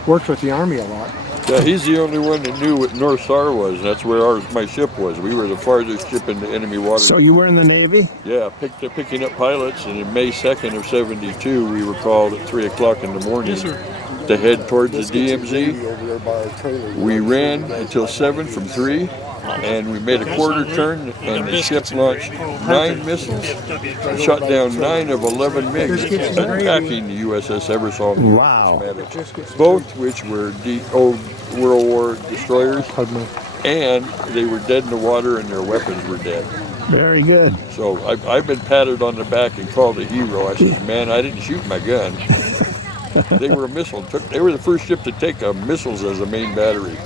worked with the Army a lot. Yeah, he's the only one that knew what North Star was, and that's where my ship was. We were the farthest ship into enemy water. So you were in the Navy? Yeah, picking up pilots, and in May 2nd of 72, we were called at 3 o'clock in the morning to head towards the DMZ. We ran until 7 from 3, and we made a quarter turn, and the ship launched 9 missiles and shot down 9 of 11 MiGs attacking the USS Eversole. Wow. Both which were old World War destroyers, and they were dead in the water and their weapons were dead. Very good. So I've been patted on the back and called a hero. I said, man, I didn't shoot my gun. They were a missile. They were the first ship to take missiles as a main battery.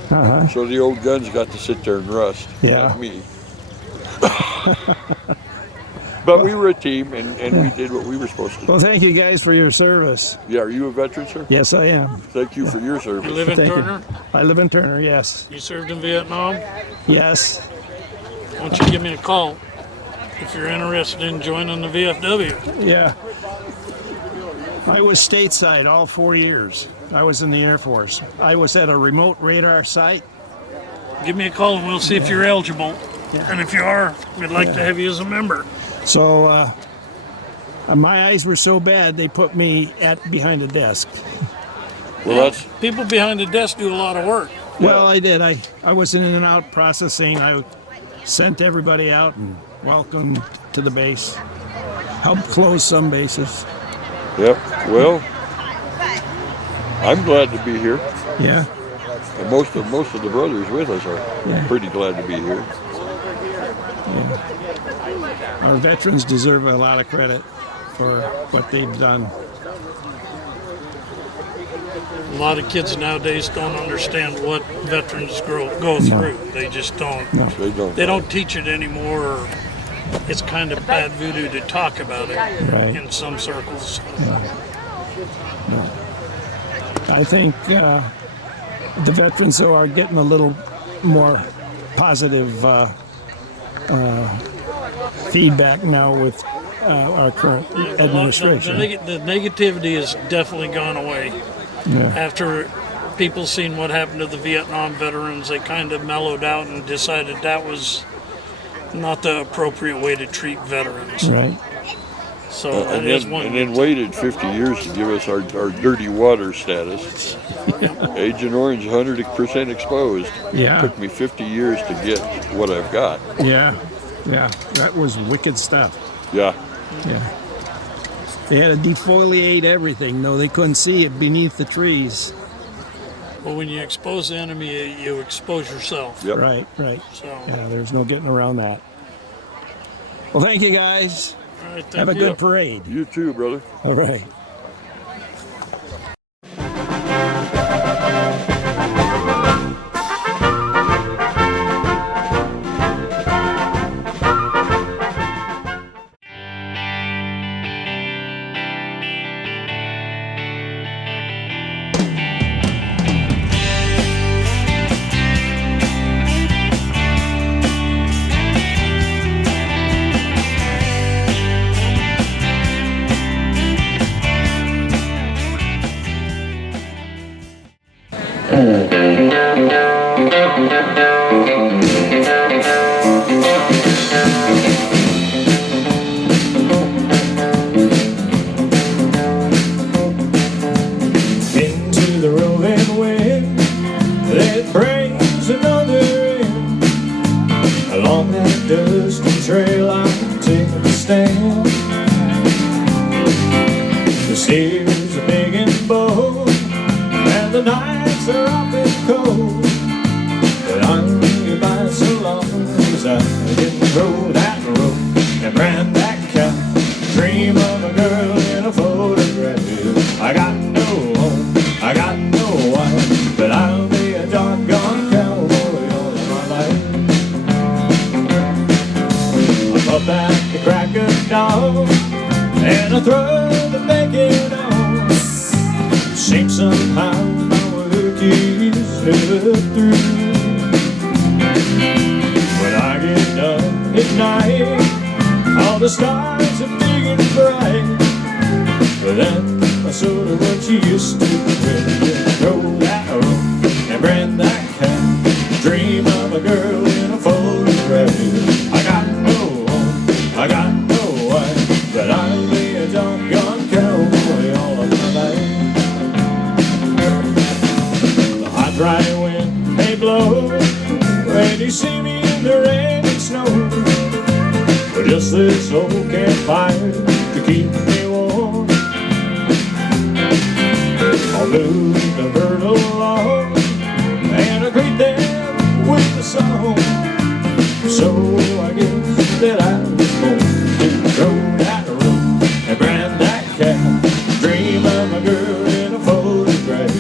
So the old guns got to sit there and rust. Yeah. Not me. But we were a team, and we did what we were supposed to do. Well, thank you guys for your service. Yeah, are you a veteran, sir? Yes, I am. Thank you for your service. You live in Thank you. Turner? I live in Turner, yes. You served in Vietnam? Yes. Why don't you give me a call if you're interested in joining the VFW? Yeah. I was stateside all 4 years. I was in the Air Force. I was at a remote radar site. Give me a call and we'll see if you're eligible. And if you are, we'd like to have you as a member. So my eyes were so bad they put me behind a desk. Well, people behind the desk do a lot of work. Well, I did. I was in and out processing. I sent everybody out and welcome to the base. Helped close some bases. Yep. Well, I'm glad to be here. Yeah. And most of the brothers with us are pretty glad to be here. Yeah. Our veterans deserve a lot of credit for what they've done. A lot of kids nowadays don't understand what veterans go through. They just don't. No. They don't teach it anymore. Or it's kind of bad voodoo to talk about it in some circles. I think the veterans though are getting a little more positive feedback now with our current administration. The negativity has definitely gone away. After people seen what happened to the Vietnam veterans, they kind of mellowed out and decided that was not the appropriate way to treat veterans. Right. So and then waited 50 years to give us our dirty water status. Agent Orange, 100% exposed. Yeah. Took me 50 years to get what I've got. Yeah, that was wicked stuff. Yeah. Yeah. They had to defoliate everything, though they couldn't see it beneath the trees. Well, when you expose the enemy, you expose yourself. Yep. Right. So, yeah, there's no getting around that. Well, thank you guys. All right, Have a thank you. good parade. You too, brother. All right. dusty trail, I'm taking a stand. The stairs are big and bold, and the nights are often cold. But I'm here by so long as I can throw that rope and brand that cat. Dream of a girl in a photograph. I got no home, I got no wife, but I'll be a doggone cowboy all of my life. I'm up at the crack of dawn, and I throw the bacon on. Seems somehow my work is never through. When I get done at night, all the stars are big and bright. But that's sort of what you used to when you throw that rope and brand that cat. Dream of a girl in a photograph. I got no home, I got no wife, but I'll be a doggone cowboy all of my life. The hot dry wind may blow when you see me in the rain and snow, but just this old campfire to keep me warm. I'll move the bird along and I greet them with a song. So I guess that I was born to throw that rope and brand that cat. Dream of a girl in a photograph.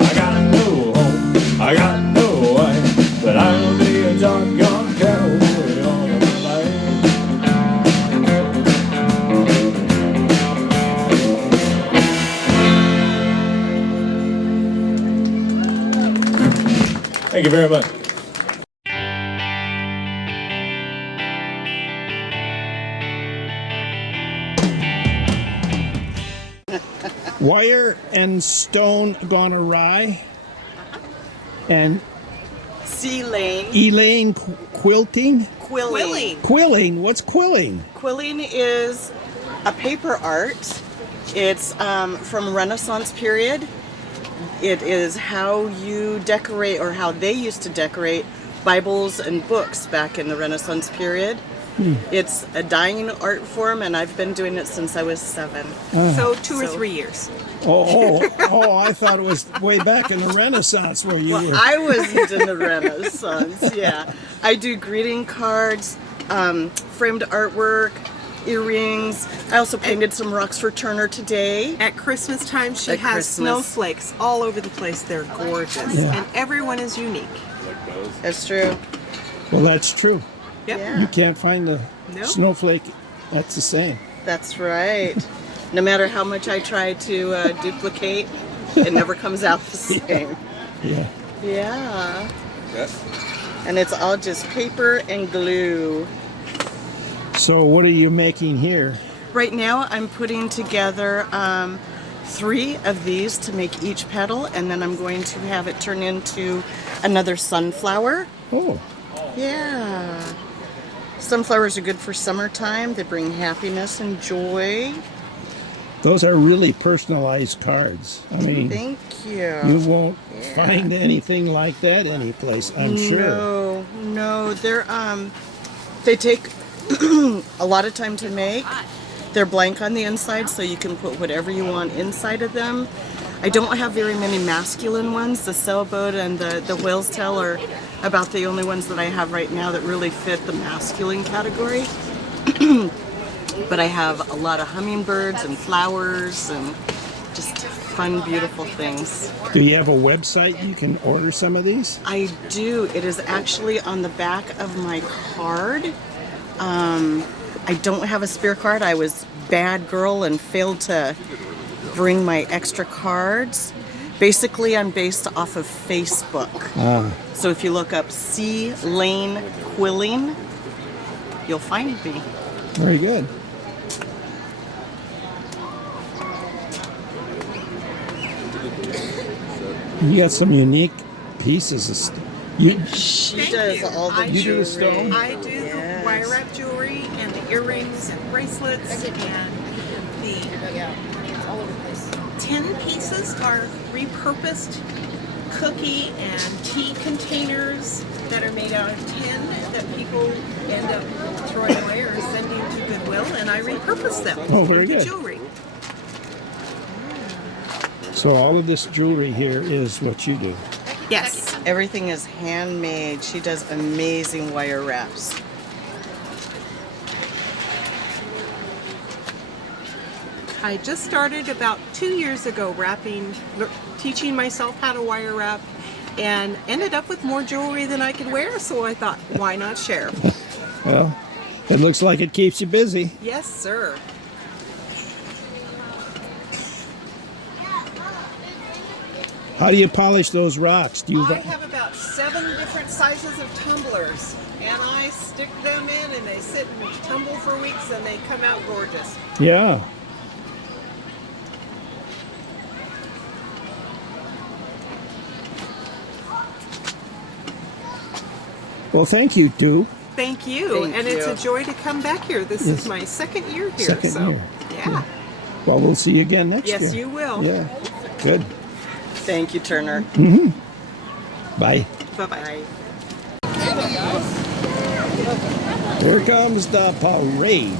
I got no home, I got no wife, but I'll be a doggone cowboy all of my life. Thank you very much. Wire and stone gone awry. And Elaine quilting? Quilling. Quilling. What's quilling? Quilling is a paper art. It's from Renaissance period. It is how you decorate, or how they used to decorate, Bibles and books back in the Renaissance period. It's a dying art form, and I've been doing it since I was 7. So 2 or 3 years. Oh, I thought it was way back in the Renaissance where you were. I wasn't in the Renaissance, yeah. I do greeting cards, framed artwork, earrings. I also painted some rocks for Turner today. At Christmas time, she At has Christmas. snowflakes all over the place. They're gorgeous, Yeah. and everyone is unique. That's true. Well, that's true. Yep. You can't find a Nope. snowflake that's the same. That's right. No matter how much I try to duplicate, it never comes out the same. Yeah. Yeah. And it's all just paper and glue. So what are you making here? Right now I'm putting together 3 of these to make each petal, and then I'm going to have it turn into another sunflower. Oh. Yeah. Sunflowers are good for summertime. They bring happiness and joy. Those are really personalized cards. I mean, Thank you. you won't find anything like that anyplace, I'm sure. No, they take a lot of time to make. They're blank on the inside, so you can put whatever you want inside of them. I don't have very many masculine ones. The sailboat and the whale's tail are about the only ones that I have right now that really fit the masculine category. But I have a lot of hummingbirds and flowers and just fun, beautiful things. Do you have a website you can order some of these? I do. It is actually on the back of my card. I don't have a spare card. I was bad girl and failed to bring my extra cards. Basically, I'm based off of Facebook. So if you look up C. Lane Quilling, you'll find me. Very good. You got some unique pieces of stuff. She does all the You do the jewelry. stone? I do the wire wrap jewelry and the earrings and bracelets, and the 10 pieces are repurposed cookie and tea containers that are made out of tin that people end up throwing away or sending to Goodwill, and I repurpose them Oh, very into good. jewelry. So all of this jewelry here is what you do. Yes. Everything is handmade. She does amazing wire wraps. I just started about 2 years ago teaching myself how to wire wrap, and ended up with more jewelry than I could wear, so I thought, why not share? Well, it looks like it keeps you busy. Yes, sir. How do you polish those rocks? Do you? I have about 7 different sizes of tumblers, and I stick them in, and they sit and tumble for weeks, and they come out gorgeous. Yeah. Well, thank you, too. Thank you, Thank and it's you. a joy to come back here. This Yes. is my second year here, Second so year. yeah. Well, we'll see you again next year. Yes, you will. Yeah. Good. Thank you, Turner. Mm-hmm. Bye. Bye-bye. Here comes the parade.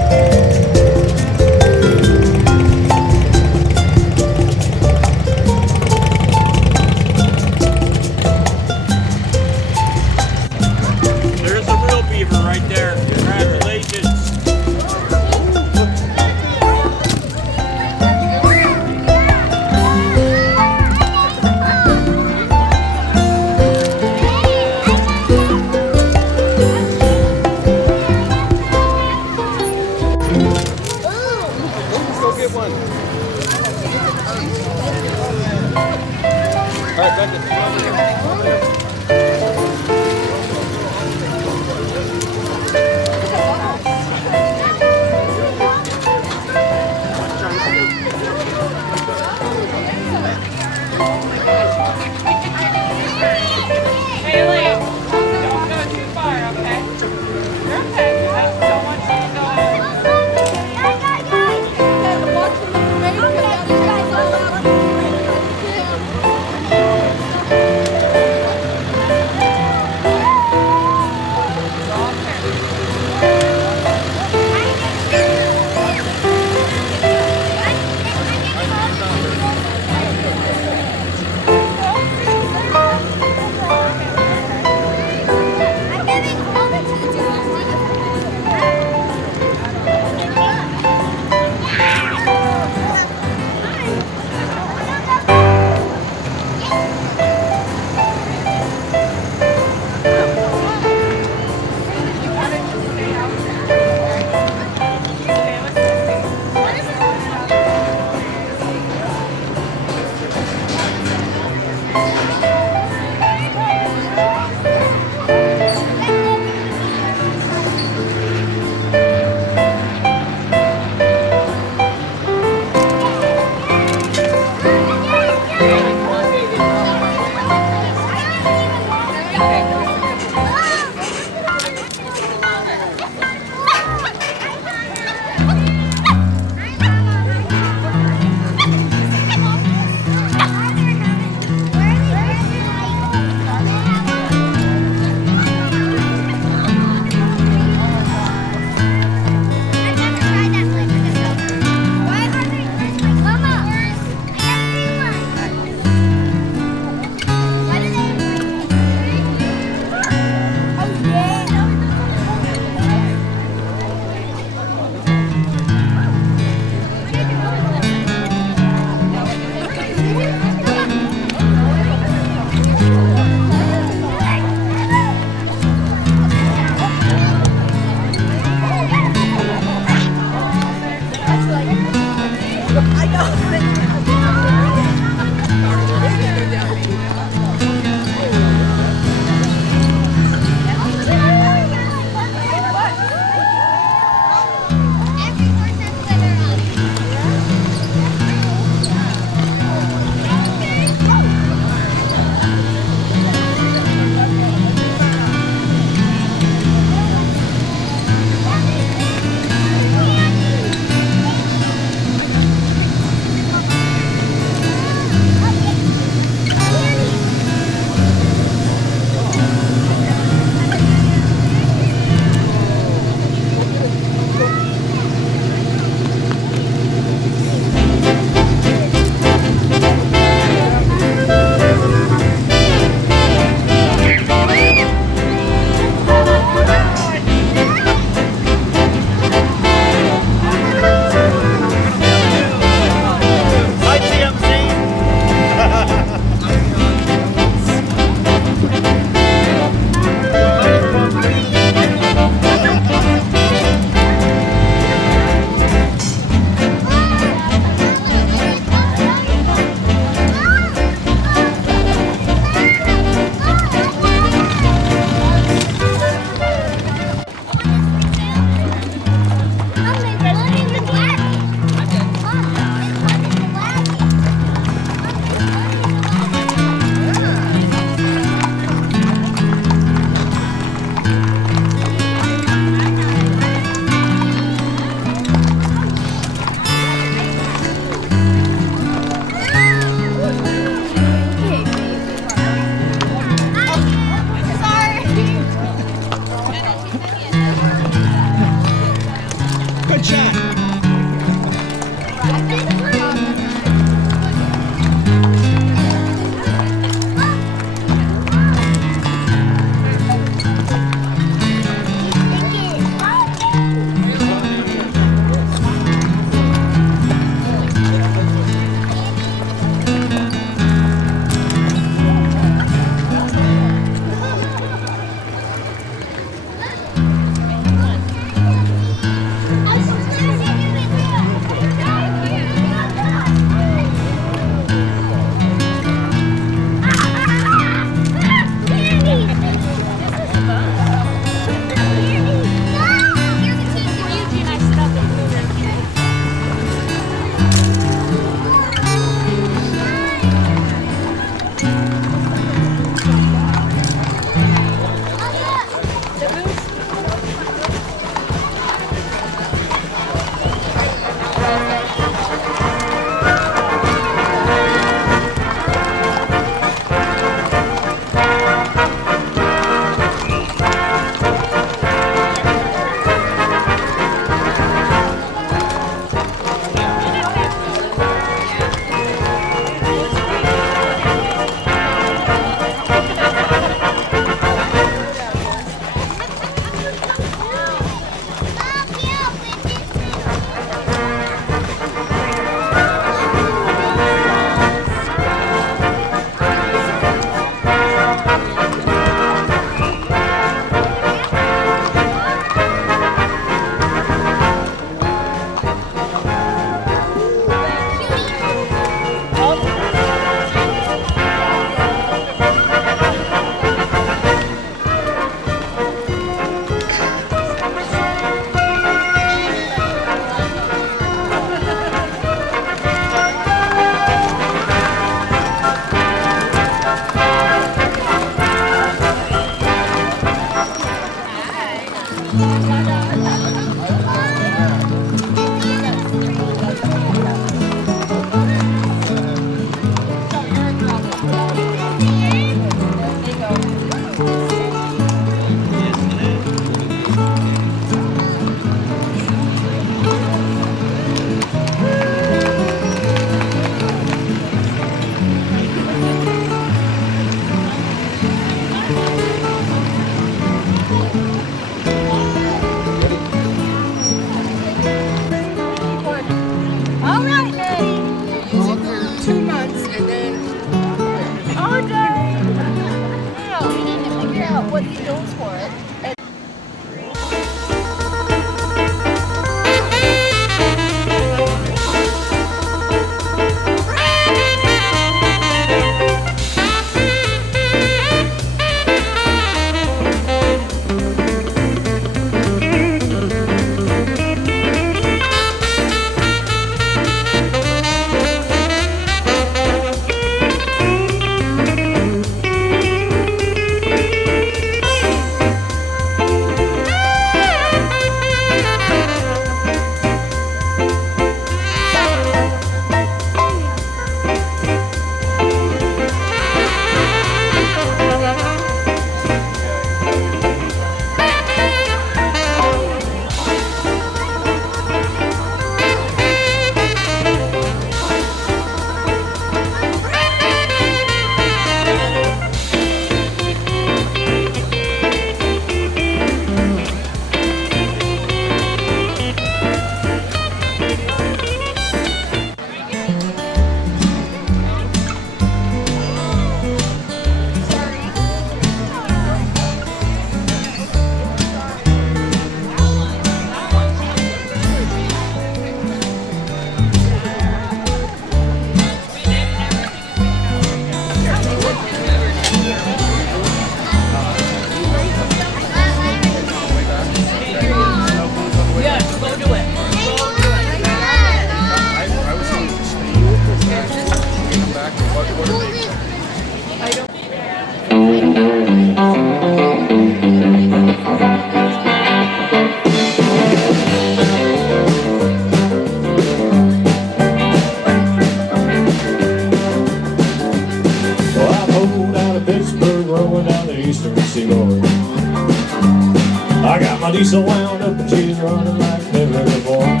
diesel wound up and she's running like never before. And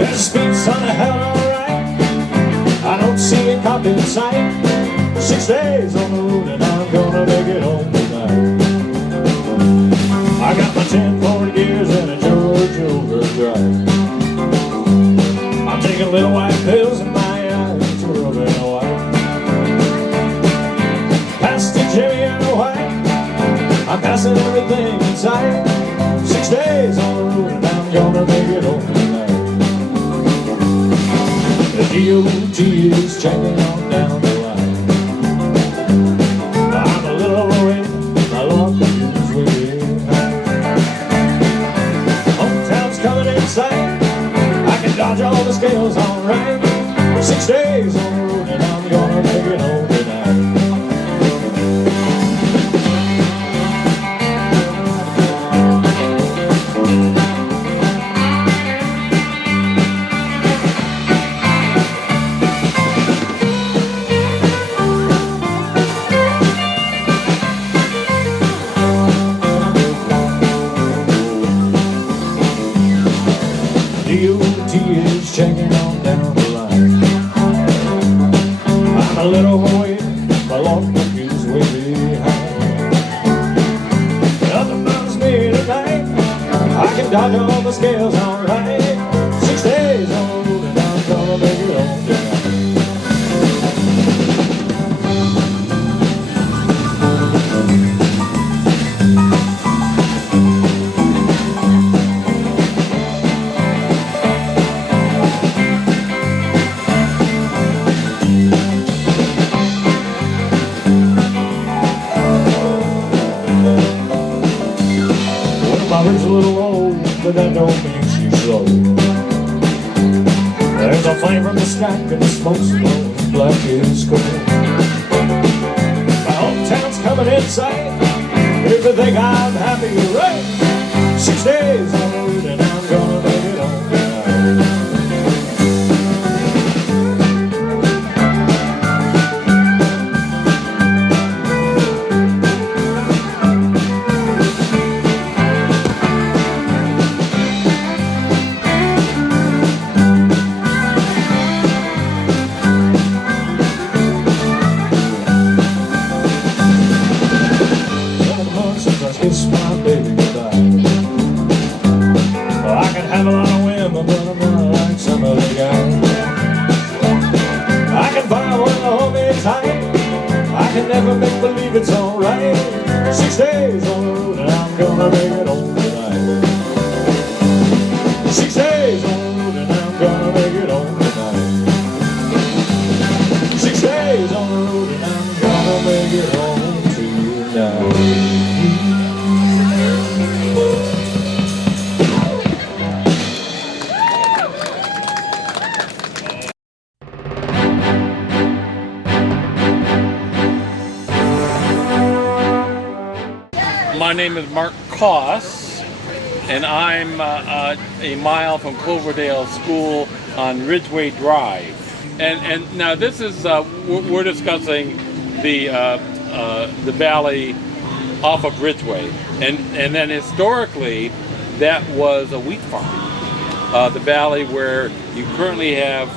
the speed's on the hell alright. I don't see a cop in sight. 6 days on the road and I'm gonna make it home tonight. I got my 10 forward gears and a George overdrive. I'm taking little white pills in my eyes to rub in a white. Past the Jimmy and the white, I'm passing everything inside. 6 days on the road and I'm gonna make it home tonight. The DOT is checking on down the line. I'm a little worried, my love is way high. Hometown's coming in sight, I can dodge all the scales alright. 6 days on the road and I'm gonna make it home tonight. DOT is checking on down the line. I'm a little away, my logbook is way behind. Nothing bothers me tonight, I can dodge all the scales alright. 6 days on the road and I'm gonna make it home tonight. My rigs a little old, but that don't mean she's slow. There's a flame from the sky and the smoke's blowing black as coal. My hometown's coming in sight. If you think I'm happy, you're right. 6 days on the road and I'm gonna make it home tonight. Kiss my baby goodbye. Well, I can have a lot of women, but I'm not like some other guys. I can find one to hold me tight. I can never make believe it's alright. 6 days on the road and I'm gonna make it home tonight. 6 days on the road and I'm gonna make it home tonight. 6 days on the road and I'm gonna make it home tonight. My name is Mark Koss, and I'm a mile from Cloverdale School on Ridgeway Drive. And now this is we're discussing the valley off of Ridgeway, and then historically that was a wheat farm. The valley where you currently have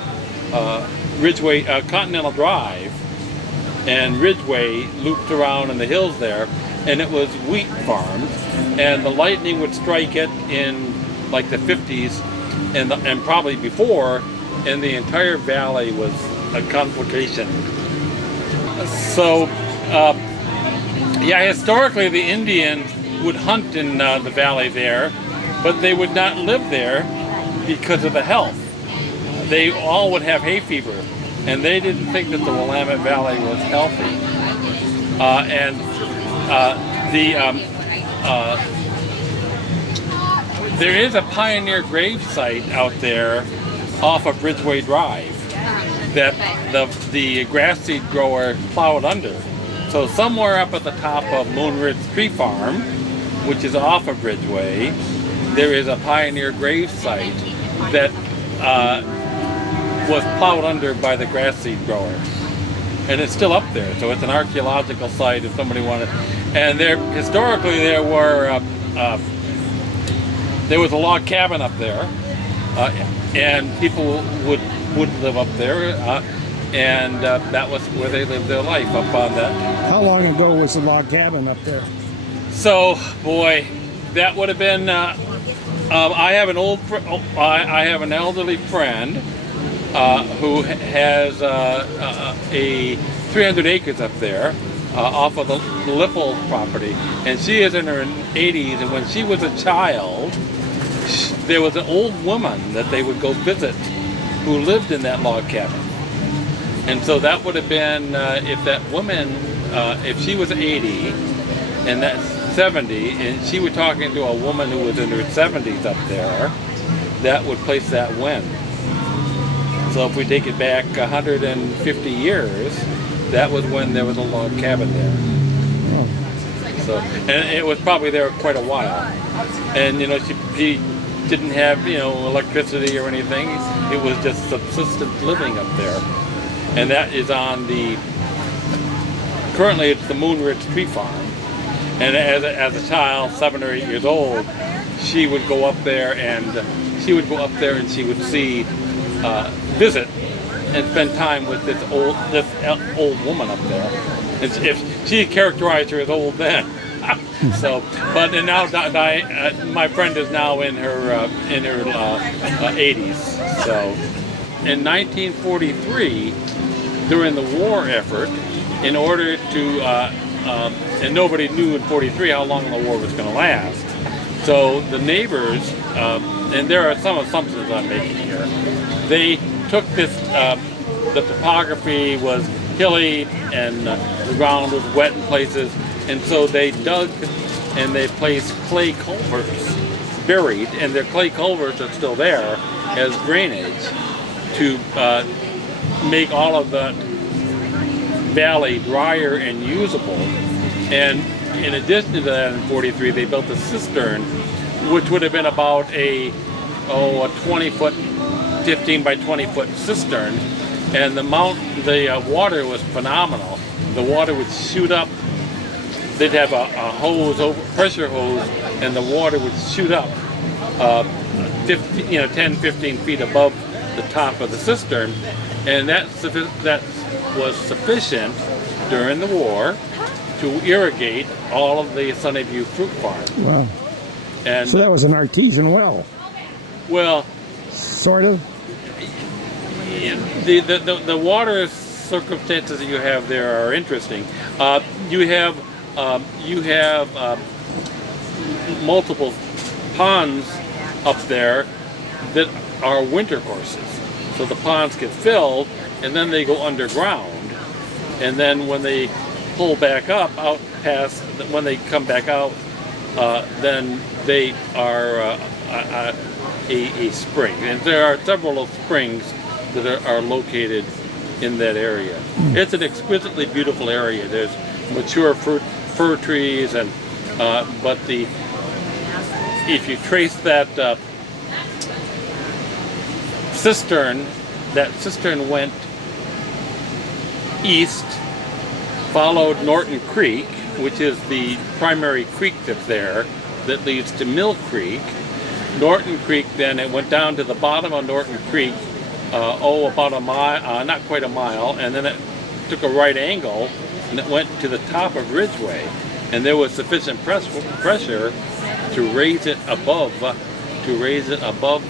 Ridgeway Continental Drive and Ridgeway looped around in the hills there. And it was wheat farms, and the lightning would strike it in like the 50s and probably before, and the entire valley was a conflagration. So yeah, historically the Indians would hunt in the valley there, but they would not live there because of the health. They all would have hay fever, and they didn't think that the Willamette Valley was healthy. There is a pioneer grave site out there off of Ridgeway Drive that the grass seed grower plowed under. So somewhere up at the top of Moon Ridge Tree Farm, which is off of Ridgeway, there is a pioneer grave site that was plowed under by the grass seed grower. And it's still up there, so it's an archaeological site if somebody wanted. And there, historically, there were there was a log cabin up there, and people would live up there, and that was where they lived their life, up on that. How long ago was the log cabin up there? So, boy, that would have been. I have I have an elderly friend who has a 300 acres up there off of the Lippel property, and she is in her 80s. And when she was a child, there was an old woman that they would go visit who lived in that log cabin. And so that would have been if that woman, if she was 80, and that's 70, and she was talking to a woman who was in her 70s up there, that would place that when. So if we take it back 150 years, that was when there was a log cabin there. So, and it was probably there quite a while. And she didn't have electricity or anything. It was just subsistence living up there. And that is on currently it's the Moon Ridge Tree Farm. And as a child, 7 or 8 years old, she would go up there and she would see, visit and spend time with this old woman up there. And if she characterized her as old then. So, but and now my friend is now in her 80s. So, in 1943, during the war effort, in order to and nobody knew in 43 how long the war was going to last. So the neighbors, and there are some assumptions I'm making here, they took this, the topography was hilly and the ground was wet in places, and so they dug and they placed clay culverts buried, and their clay culverts are still there as drainage to make all of the valley drier and usable. And in addition to that, in 43, they built a cistern, which would have been about a 20-foot, 15 by 20-foot cistern. And the water was phenomenal. The water would shoot up. They'd have a hose, pressure hose, and the water would shoot up 10, 15 feet above the top of the cistern. And that was sufficient during the war to irrigate all of the Sunnyview fruit farm. Wow. And so that was an artesian well. Well, sort of. The water circumstances that you have there are interesting. You have multiple ponds up there that are winter courses. So the ponds get filled, and then they go underground, and then when they pull back up when they come back out, then they are a spring. And there are several of springs that are located in that area. It's an exquisitely beautiful area. There's mature fir trees, and but if you trace that cistern went east, followed Norton Creek, which is the primary creek that's there that leads to Mill Creek. Norton Creek, then it went down to the bottom of Norton Creek, about a mile, not quite a mile, and then it took a right angle and it went to the top of Ridgeway, and there was sufficient pressure to raise it above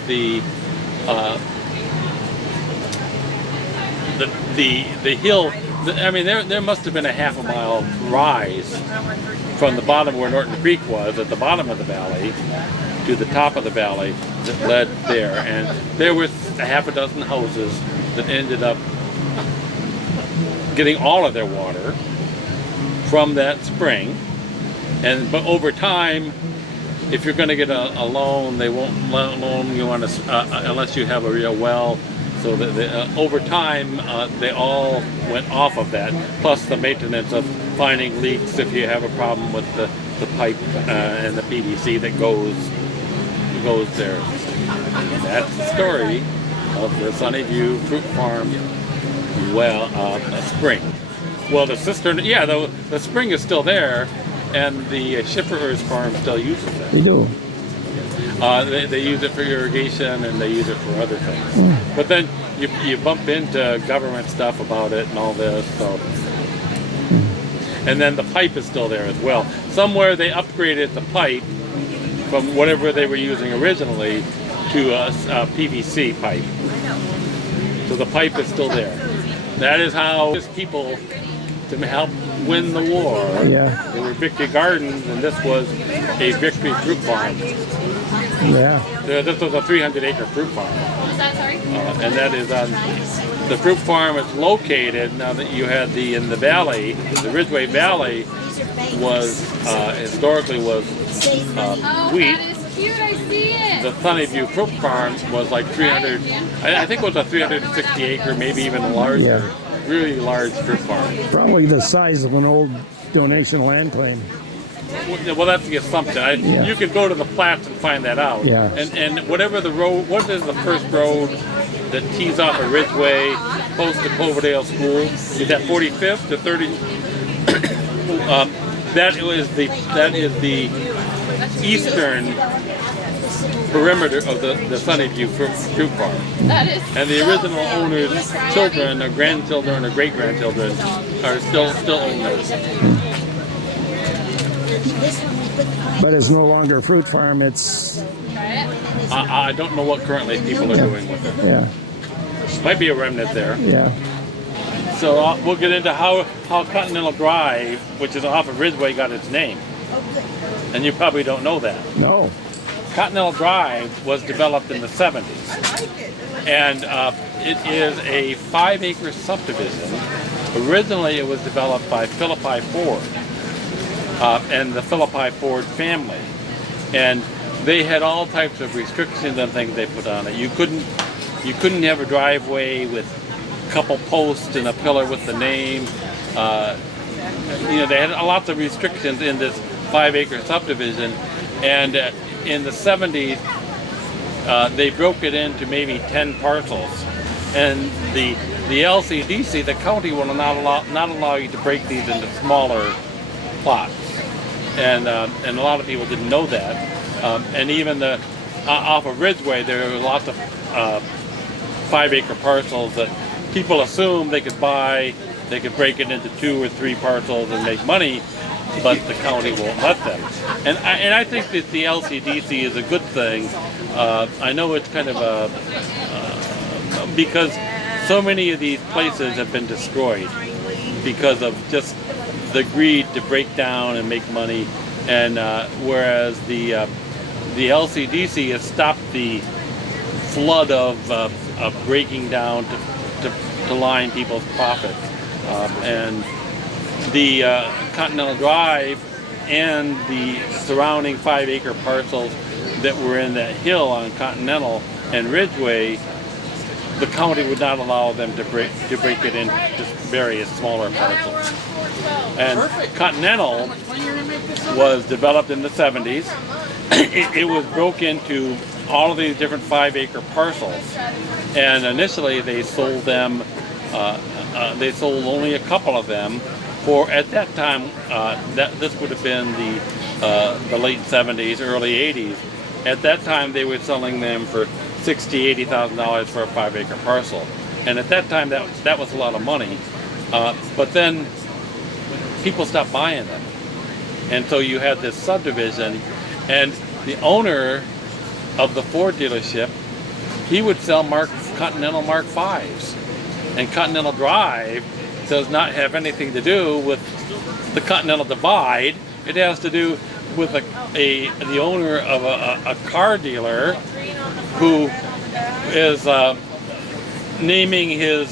the hill. I mean, there must have been a half a mile rise from the bottom where Norton Creek was, at the bottom of the valley, to the top of the valley that led there. And there was a half a dozen houses that ended up getting all of their water from that spring. But over time, if you're going to get a loan, they won't loan you unless you have a real well. So that over time, they all went off of that, plus the maintenance of finding leaks if you have a problem with the pipe and the PVC that goes there. And that's the story of the Sunnyview Fruit Farm spring. Well, the cistern, the spring is still there, and the Schifferers farm still uses it. They do. They use it for irrigation and they use it for other things. But then you bump into government stuff about it and all this. So, and then the pipe is still there as well. Somewhere they upgraded the pipe from whatever they were using originally to a PVC pipe. So the pipe is still there. That is how people to help win the war. Yeah. They were Victory Gardens, and this was a Victory fruit farm. Yeah. This was a 300-acre fruit farm. What's that, sorry? And that is on the fruit farm is located, now that you had in the valley, the Ridgway Valley was historically was wheat. That is cute, I see it. The Sunnyview Fruit Farm was like 300, I think it was a 360 acre, maybe even larger, really large fruit farm. Probably the size of an old donation land claim. Well, that's the assumption. You can go to the plats and find that out. Yeah. And whatever the road, what is the first road that tees off of Ridgway, close to Cloverdale School? Is that 45th to 30? That is the eastern perimeter of the Sunnyview fruit farm. That is And the original owners' children, or grandchildren, or great-grandchildren are still owners. But it's no longer a fruit farm, it's... I don't know what currently people are doing with it. Yeah. Might be a remnant there. Yeah. So we'll get into how Continental Drive, which is off of Ridgway, got its name. And you probably don't know that. No. Continental Drive was developed in the 70s. And it is a 5-acre subdivision. Originally it was developed by Philippi Ford and the Philippi Ford family. And they had all types of restrictions and things they put on it. You couldn't have a driveway with a couple posts and a pillar with the name. They had lots of restrictions in this 5-acre subdivision. And in the 70s, they broke it into maybe 10 parcels. And the LCDC, the county, will not allow you to break these into smaller plots. And a lot of people didn't know that. And even off of Ridgway, there were lots of 5-acre parcels that people assumed they could buy. They could break it into 2 or 3 parcels and make money, but the county won't let them. And I think that the LCDC is a good thing. I know it's kind of because so many of these places have been destroyed because of just the greed to break down and make money, and whereas the LCDC has stopped the flood of breaking down to line people's profits, and the Continental Drive and the surrounding 5-acre parcels that were in that hill on Continental and Ridgway, the county would not allow them to break it into various smaller parcels. And Continental was developed in the 70s. It was broke into all of these different 5-acre parcels, and initially they sold them. They sold only a couple of them. For at that time, this would have been the late 70s, early 80s. At that time, they were selling them for $60,000, $80,000 for a 5-acre parcel, and at that time, that was a lot of money. But then people stopped buying them, and so you had this subdivision, and the owner of the Ford dealership, he would sell Continental Mark V's, and Continental Drive does not have anything to do with the Continental Divide. It has to do with the owner of a car dealer who is naming his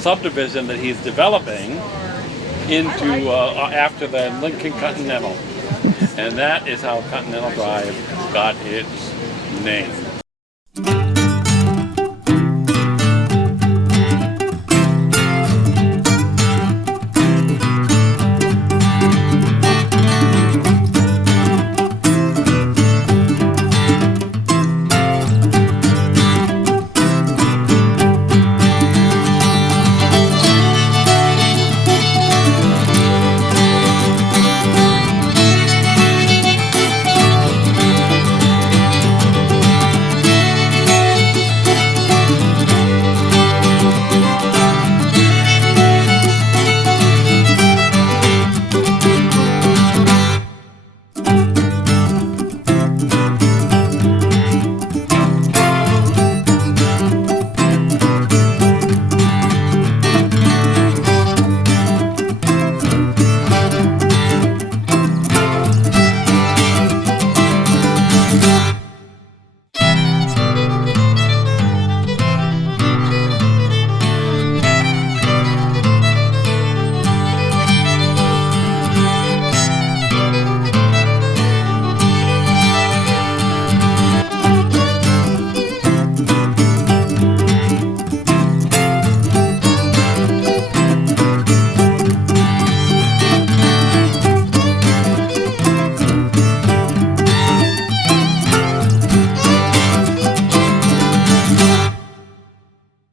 subdivision that he's developing into after the Lincoln Continental, and that is how Continental Drive got its name.